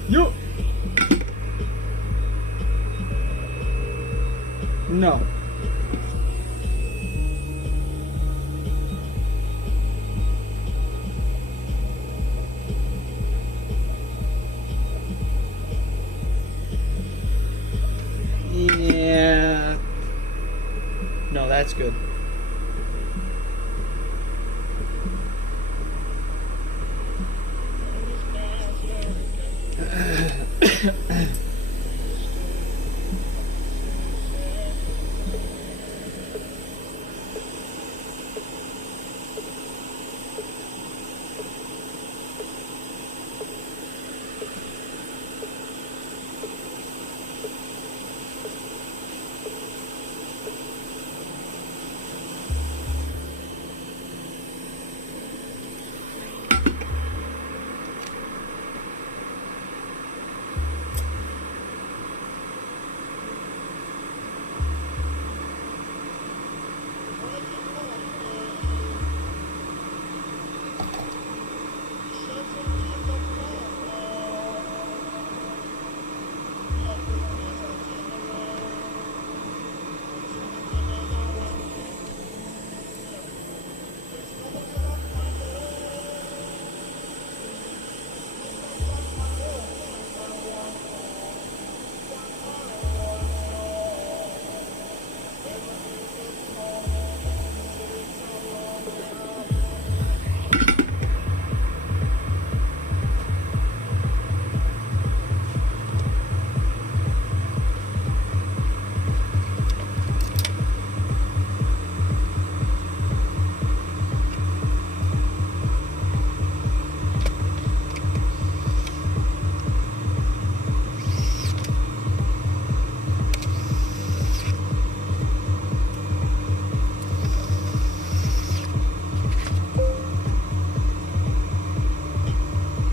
Yo! No. That's good.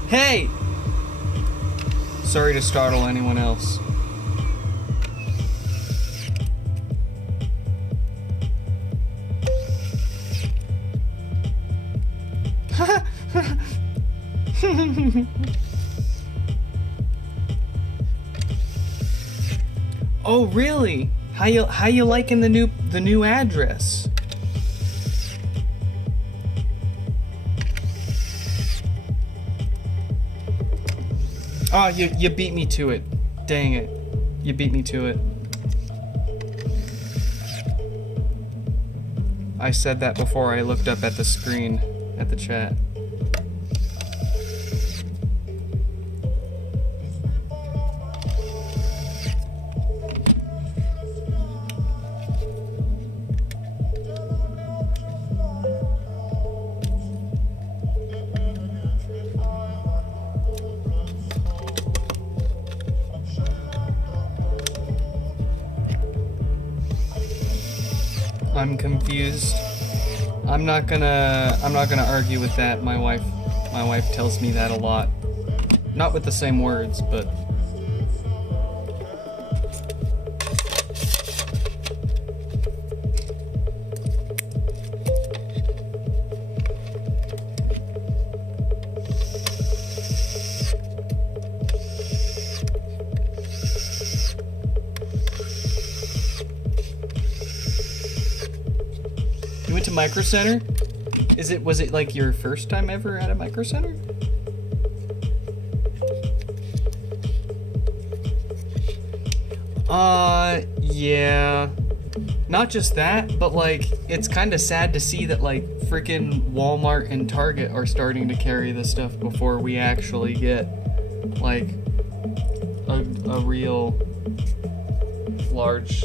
Hey! Sorry to startle anyone else. Oh, really? How you liking the new address? Oh, you beat me to it. Dang it. You beat me to it. I said that before I looked up at the screen at the chat. I'm confused. I'm not gonna argue with that. My wife tells me that a lot. Not with the same words, but you went to Micro Center? Was it like your first time ever at a Micro Center? Yeah. Not just that, but like it's kind of sad to see that like freaking Walmart and Target are starting to carry this stuff before we actually get like a real large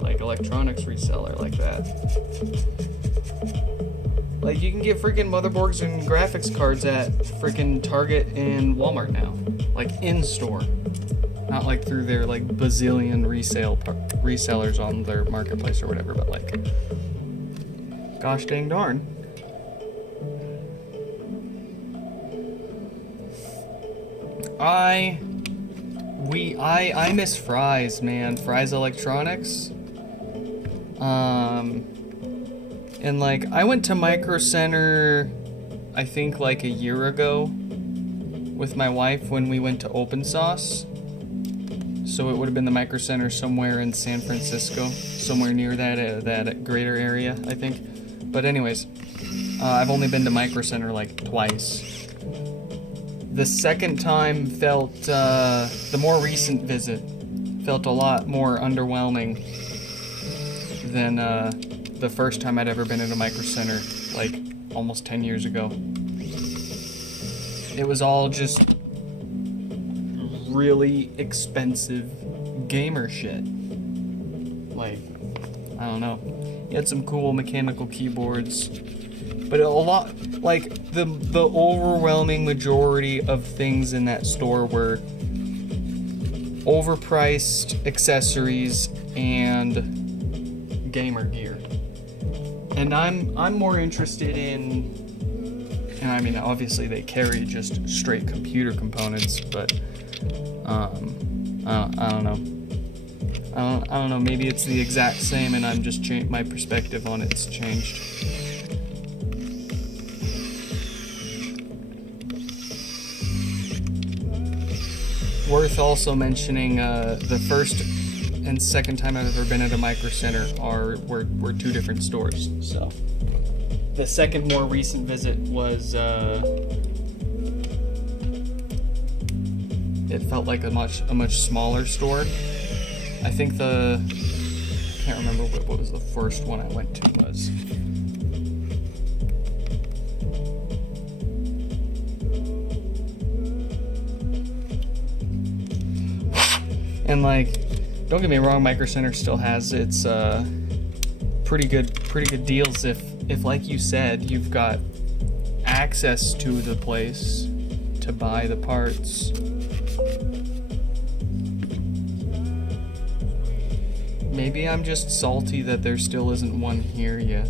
like electronics reseller like that. Like you can get freaking motherboards and graphics cards at freaking Target and Walmart now, like in store, not like through their like bazillion resellers on their marketplace or whatever. But like, gosh dang darn. I miss Fry's, man. Fry's Electronics. And like I went to Micro Center I think like a year ago with my wife when we went to Open Sauce. So it would have been the Micro Center somewhere in San Francisco, somewhere near that greater area, I think. But anyways, I've only been to Micro Center like twice. The second time felt, the more recent visit felt a lot more underwhelming than the first time I'd ever been at a Micro Center, like almost 10 years ago. It was all just really expensive gamer shit. Like, I don't know. He had some cool mechanical keyboards, but a lot, like, the overwhelming majority of things in that store were overpriced accessories and gamer gear. And I'm more interested in, and I mean, obviously they carry just straight computer components, but I don't know. I don't know. Maybe it's the exact same, and I'm just my perspective on it's changed. Worth also mentioning, the first and second time I've ever been at a Micro Center were two different stores. So the second more recent visit was it felt like a much smaller store. I think I can't remember what was the first one I went to was. And like, don't get me wrong, Micro Center still has its pretty good deals if like you said, you've got access to the place to buy the parts. Maybe I'm just salty that there still isn't one here yet.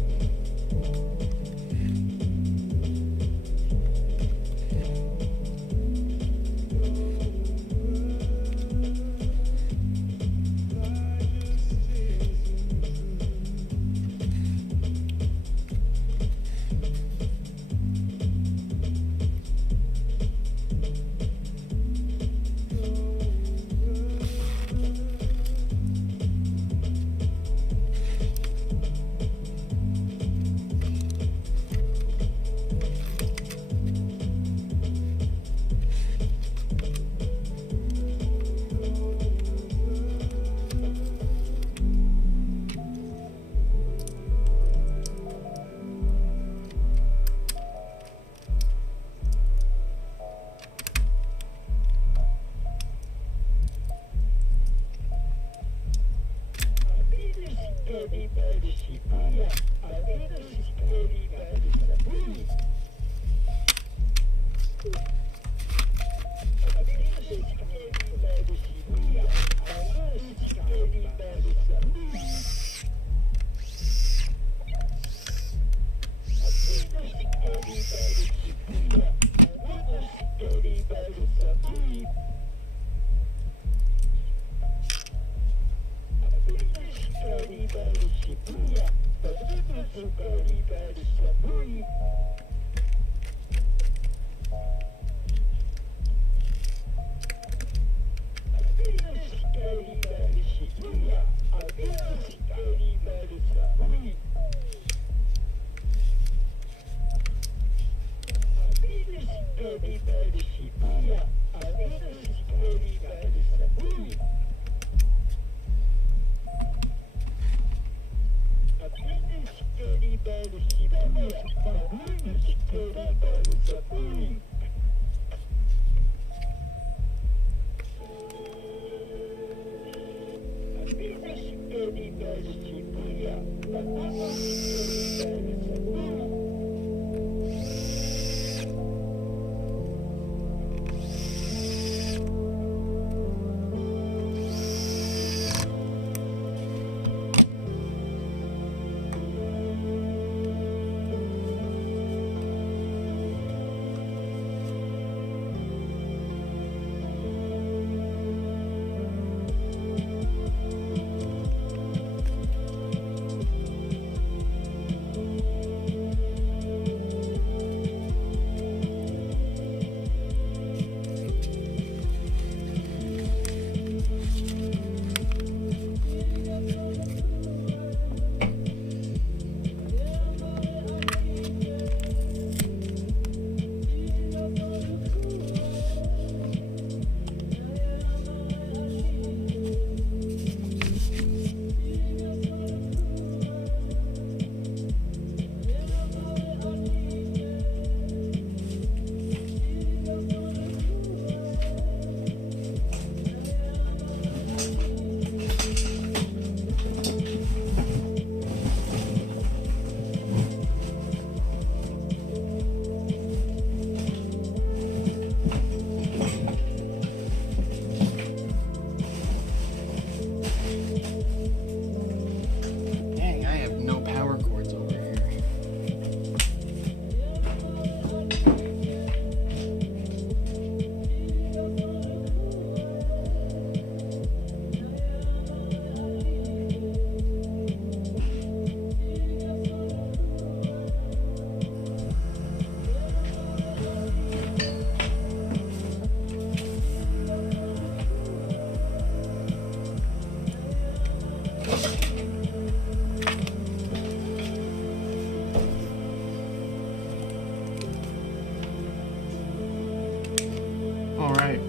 Alright.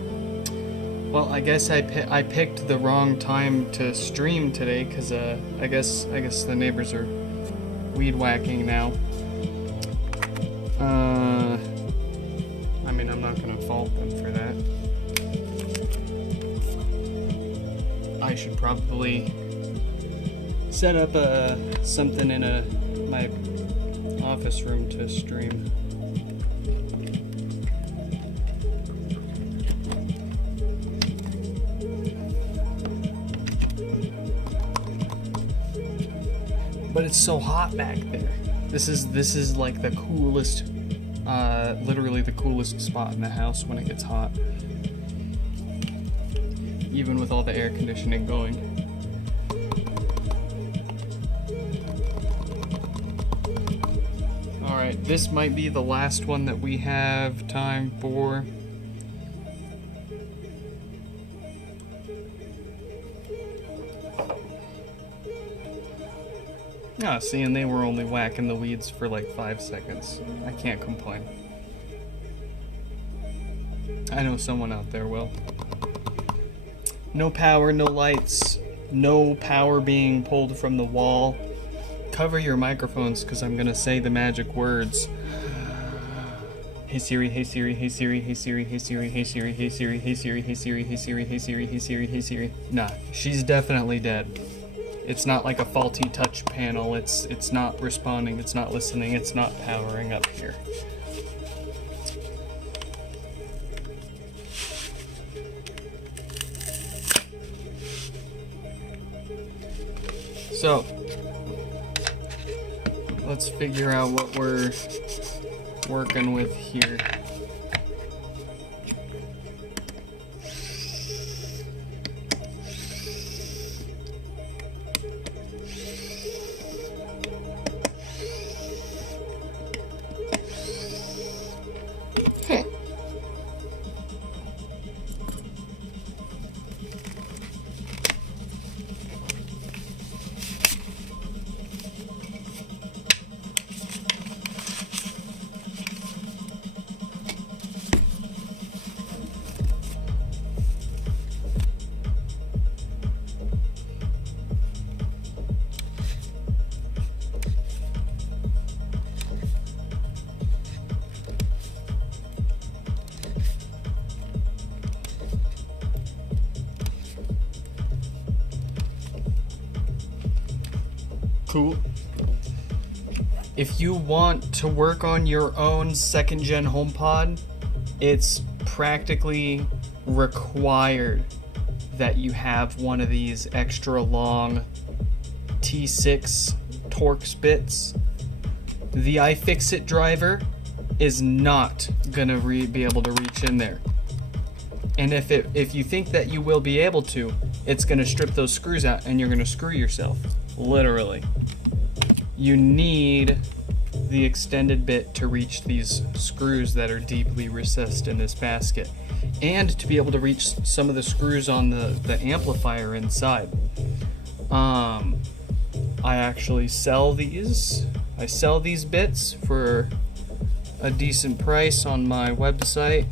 Well, I guess I picked the wrong time to stream today, because I guess the neighbors are weed whacking now. I mean, I'm not gonna fault them for that. I should probably set up something in my office room to stream. But it's so hot back there. This is like the coolest, literally the coolest spot in the house when it gets hot. Even with all the air conditioning going. Alright, this might be the last one that we have time for. Ah, see, and they were only whacking the weeds for like 5 seconds. I can't complain. I know someone out there will. No power, no lights, no power being pulled from the wall. Cover your microphones, because I'm gonna say the magic words. Hey Siri, hey Siri, hey Siri, hey Siri, hey Siri, hey Siri, hey Siri, hey Siri, hey Siri, hey Siri, hey Siri, hey Siri, hey Siri. Nah, she's definitely dead. It's not like a faulty touch panel. It's not responding, it's not listening, it's not powering up here. So, let's figure out what we're working with here. Cool. If you want to work on your own second-gen HomePod, it's practically required that you have one of these extra long T6 Torx bits. The iFixit driver is not gonna be able to reach in there. And if you think that you will be able to, it's gonna strip those screws out and you're gonna screw yourself. Literally. You need the extended bit to reach these screws that are deeply recessed in this basket, and to be able to reach some of the screws on the amplifier inside. I actually sell these. I sell these bits for a decent price on my website,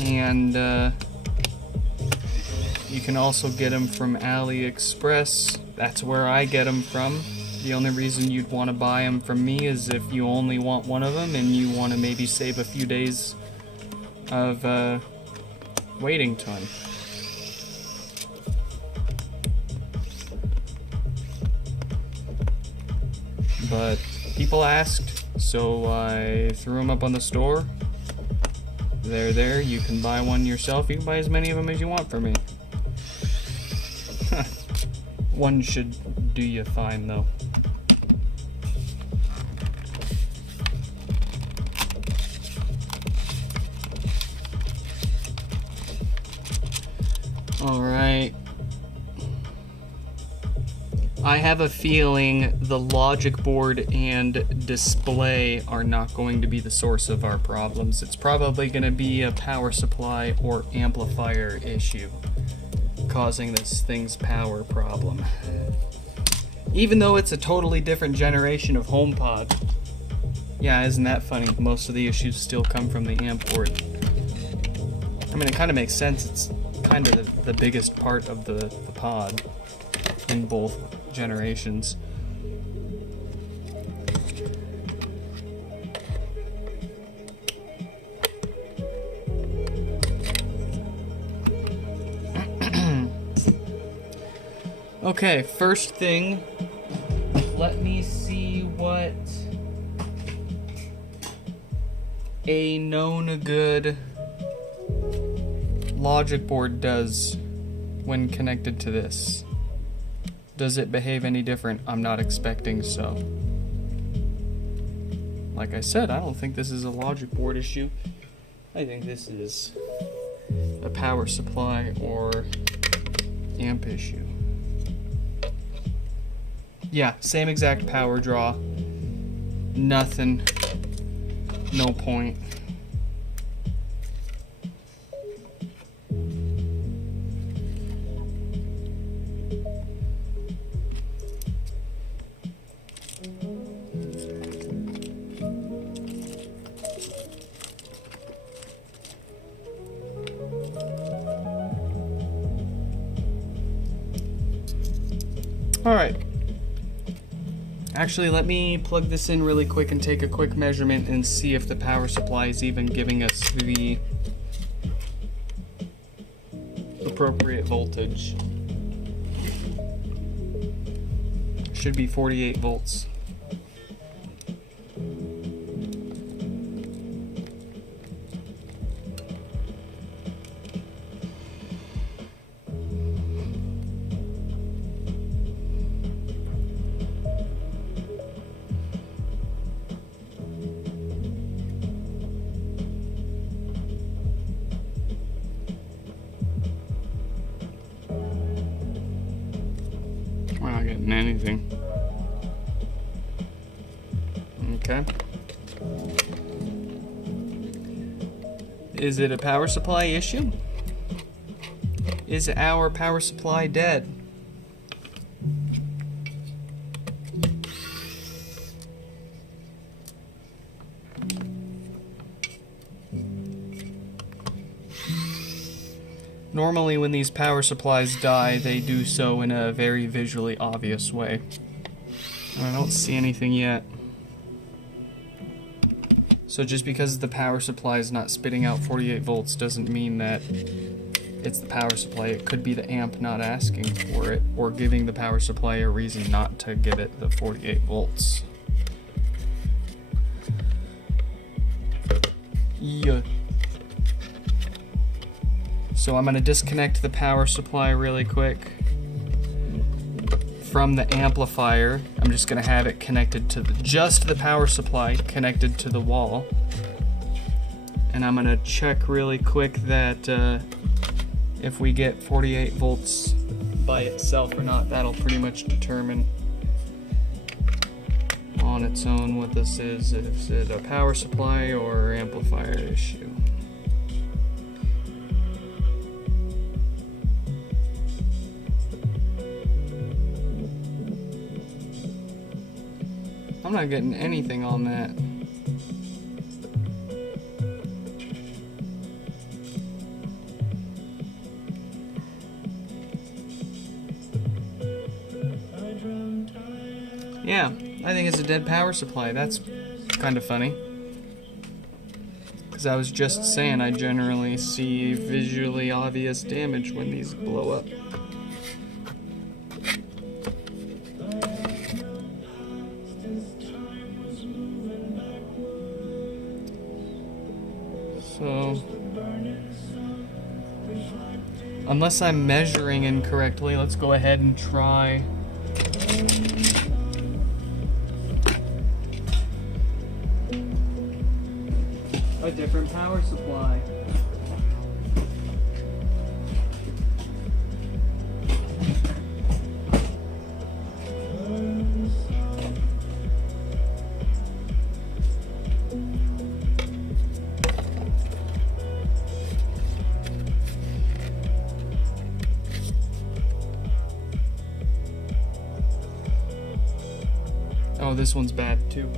and you can also get them from AliExpress. That's where I get them from. The only reason you'd want to buy them from me is if you only want one of them and you want to maybe save a few days of waiting time. But people asked, so I threw them up on the store. They're there. You can buy one yourself. You can buy as many of them as you want from me. One should do you fine, though. Alright. I have a feeling the logic board and display are not going to be the source of our problems. It's probably going to be a power supply or amplifier issue causing this thing's power problem. Even though it's a totally different generation of HomePod. Yeah, isn't that funny? Most of the issues still come from the amp port. I mean, it kind of makes sense. It's kind of the biggest part of the pod in both generations. Okay, first thing, let me see what a known good logic board does when connected to this. Does it behave any different? I'm not expecting so. Like I said, I don't think this is a logic board issue. I think this is a power supply or amp issue. Yeah, same exact power draw. Nothing. No point. All right. Actually, let me plug this in really quick and take a quick measurement and see if the power supply is even giving us the appropriate voltage. Should be 48 volts. We're not getting anything. Okay. Is it a power supply issue? Is our power supply dead? Normally when these power supplies die, they do so in a very visually obvious way. I don't see anything yet. So just because the power supply is not spitting out 48 volts doesn't mean that it's the power supply. It could be the amp not asking for it, or giving the power supply a reason not to give it the 48 volts. Yeah. So I'm going to disconnect the power supply really quick from the amplifier. I'm just going to have it connected to just the power supply connected to the wall. And I'm going to check really quick that if we get 48 volts by itself or not. That'll pretty much determine on its own what this is. Is it a power supply or amplifier issue? I'm not getting anything on that. Yeah, I think it's a dead power supply. That's kind of funny. Because I was just saying I generally see visually obvious damage when these blow up. So, unless I'm measuring incorrectly, let's go ahead and try a different power supply. Oh, this one's bad too.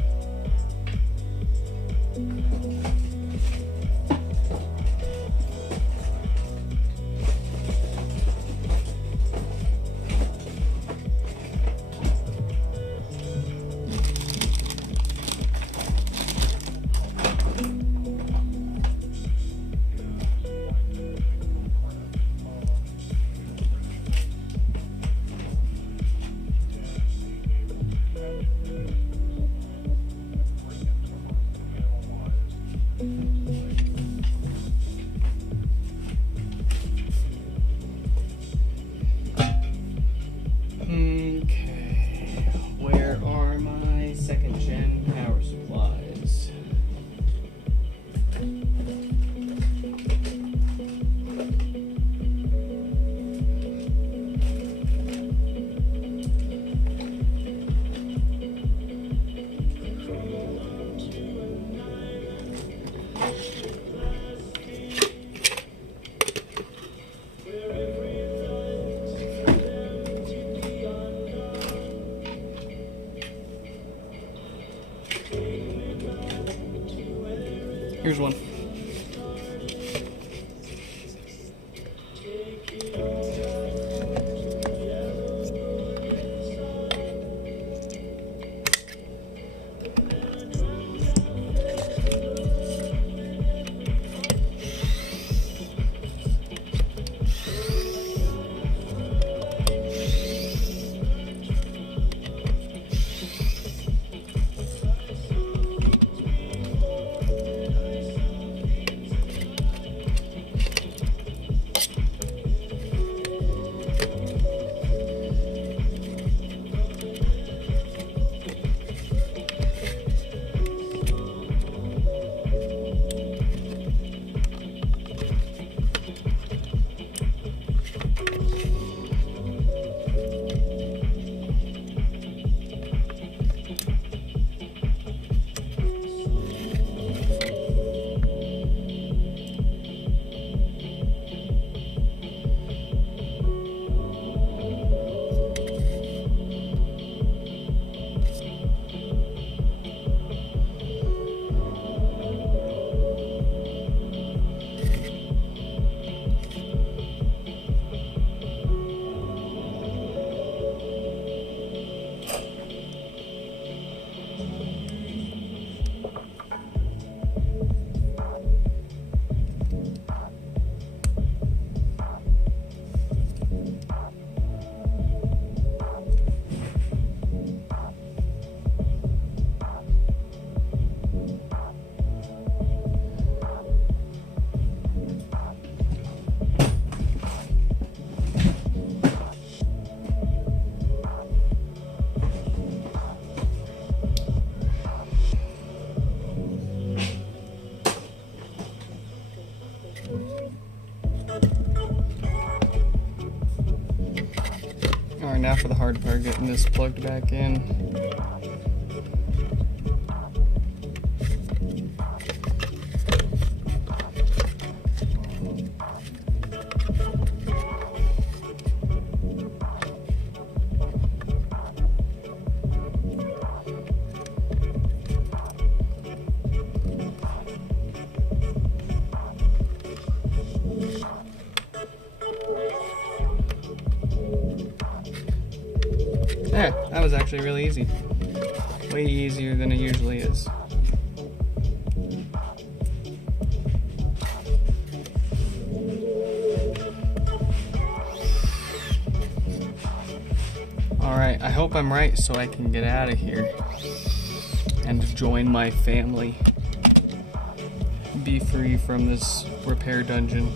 Alright, now for the hard part, getting this plugged back in. There, that was actually really easy. Way easier than it usually is. Alright, I hope I'm right so I can get out of here and join my family. Be free from this repair dungeon.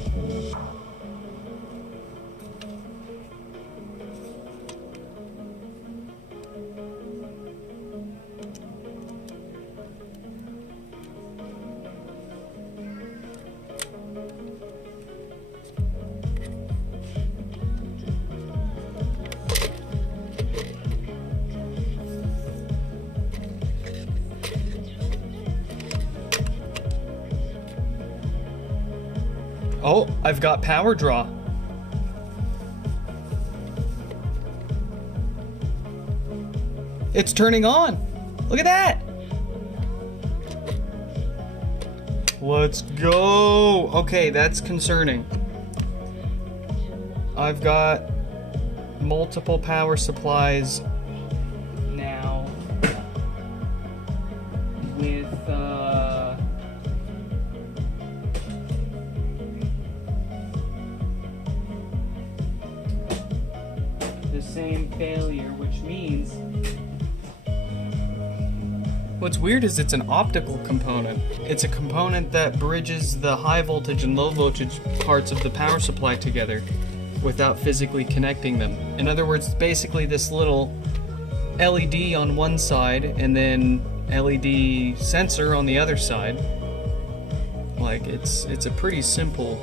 Oh, I've got power draw. It's turning on. Look at that. Let's go. Okay, that's concerning. I've got multiple power supplies now with the same failure, which means what's weird is it's an optical component. It's a component that bridges the high voltage and low voltage parts of the power supply together without physically connecting them. In other words, it's basically this little LED on one side and then LED sensor on the other side. Like it's a pretty simple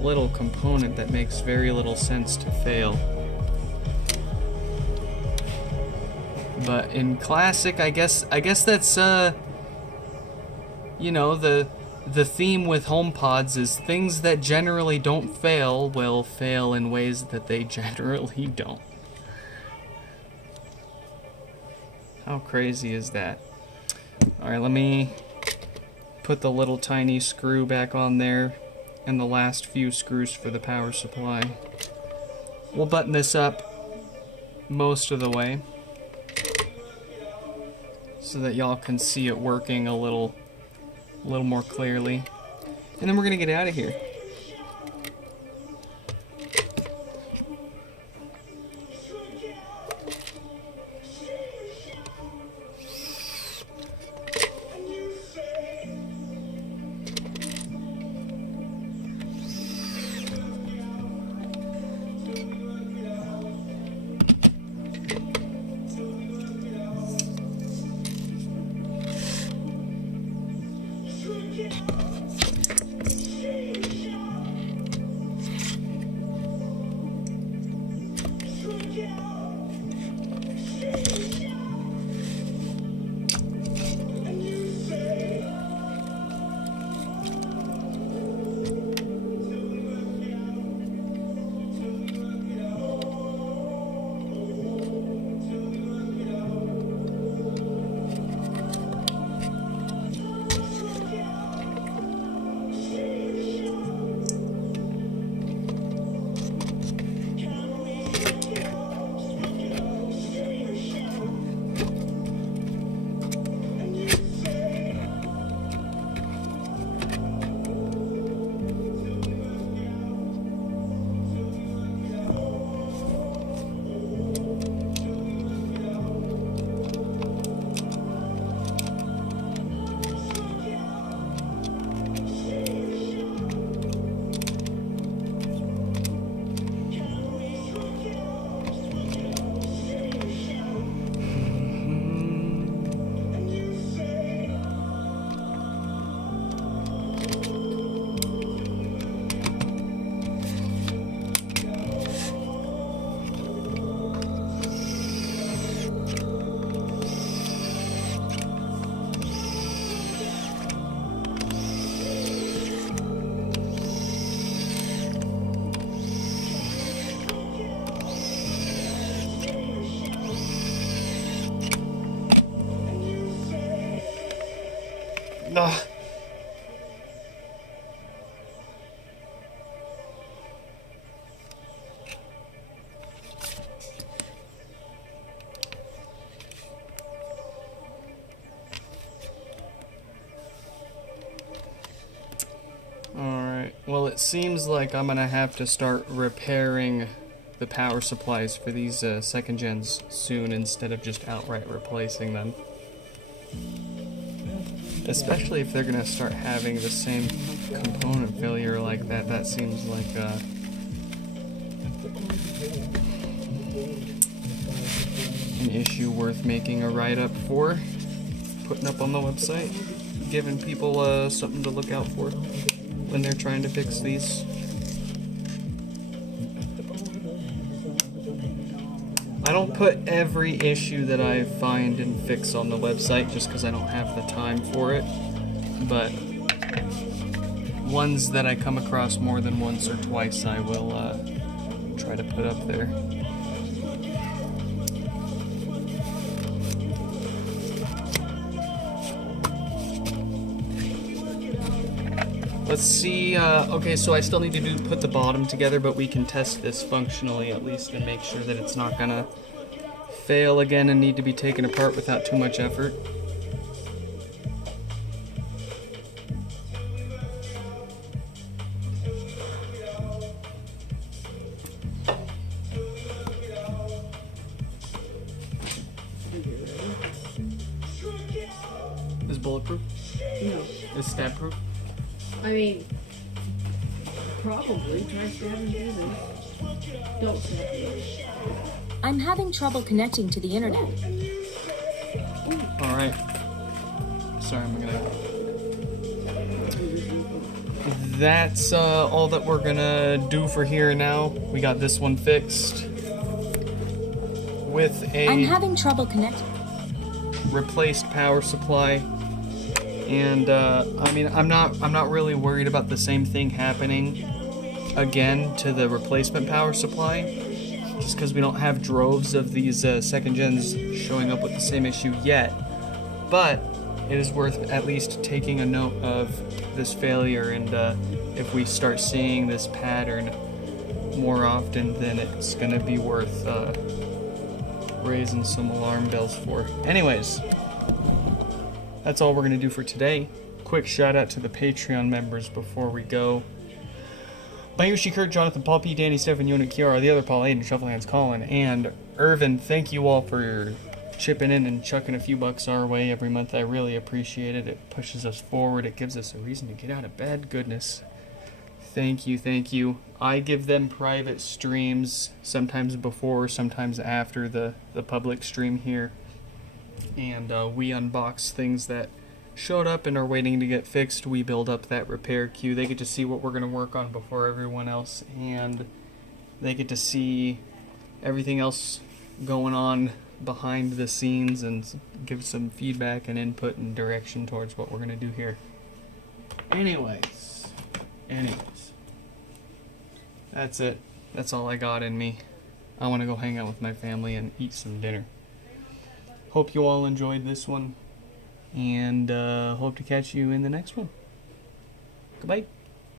little component that makes very little sense to fail. But in classic, I guess that's you know, the theme with HomePods is things that generally don't fail will fail in ways that they generally don't. How crazy is that? Alright, let me put the little tiny screw back on there and the last few screws for the power supply. We'll button this up most of the way so that y'all can see it working a little more clearly. And then we're gonna get out of here. Ugh. Alright, well it seems like I'm gonna have to start repairing the power supplies for these second gens soon instead of just outright replacing them. Especially if they're gonna start having the same component failure like that. That seems like an issue worth making a write-up for, putting up on the website, giving people something to look out for when they're trying to fix these. I don't put every issue that I find and fix on the website just because I don't have the time for it, but ones that I come across more than once or twice I will try to put up there. Let's see, okay, so I still need to put the bottom together, but we can test this functionally at least and make sure that it's not gonna fail again and need to be taken apart without too much effort. Is bulletproof? No. Is stab proof? I mean, probably. Try stabbing through this. Don't stab it. I'm having trouble connecting to the internet. Alright. Sorry, I'm gonna... That's all that we're gonna do for here now. We got this one fixed. With I'm a having trouble connecting. replaced power supply. And I mean, I'm not really worried about the same thing happening again to the replacement power supply, just because we don't have droves of these second gens showing up with the same issue yet. But it is worth at least taking a note of this failure, and if we start seeing this pattern more often, then it's going to be worth raising some alarm bells for. Anyways, that's all we're going to do for today. Quick shout out to the Patreon members before we go. Bayushi, Kurt, Jonathan, Paul P, Danny, Stephen, Yona, Kiara, the other Paul, Aiden, Shufflehands, Colin, and Irvin. Thank you all for chipping in and chucking a few bucks our way every month. I really appreciate it. It pushes us forward. It gives us a reason to get out of bed. Goodness. Thank you, thank you. I give them private streams, sometimes before, sometimes after the public stream here. And we unbox things that showed up and are waiting to get fixed. We build up that repair queue. They get to see what we're going to work on before everyone else, and they get to see everything else going on behind the scenes and give some feedback and input and direction towards what we're going to do here. Anyways, that's it. That's all I got in me. I want to go hang out with my family and eat some dinner. Hope you all enjoyed this one, and hope to catch you in the next one. Goodbye.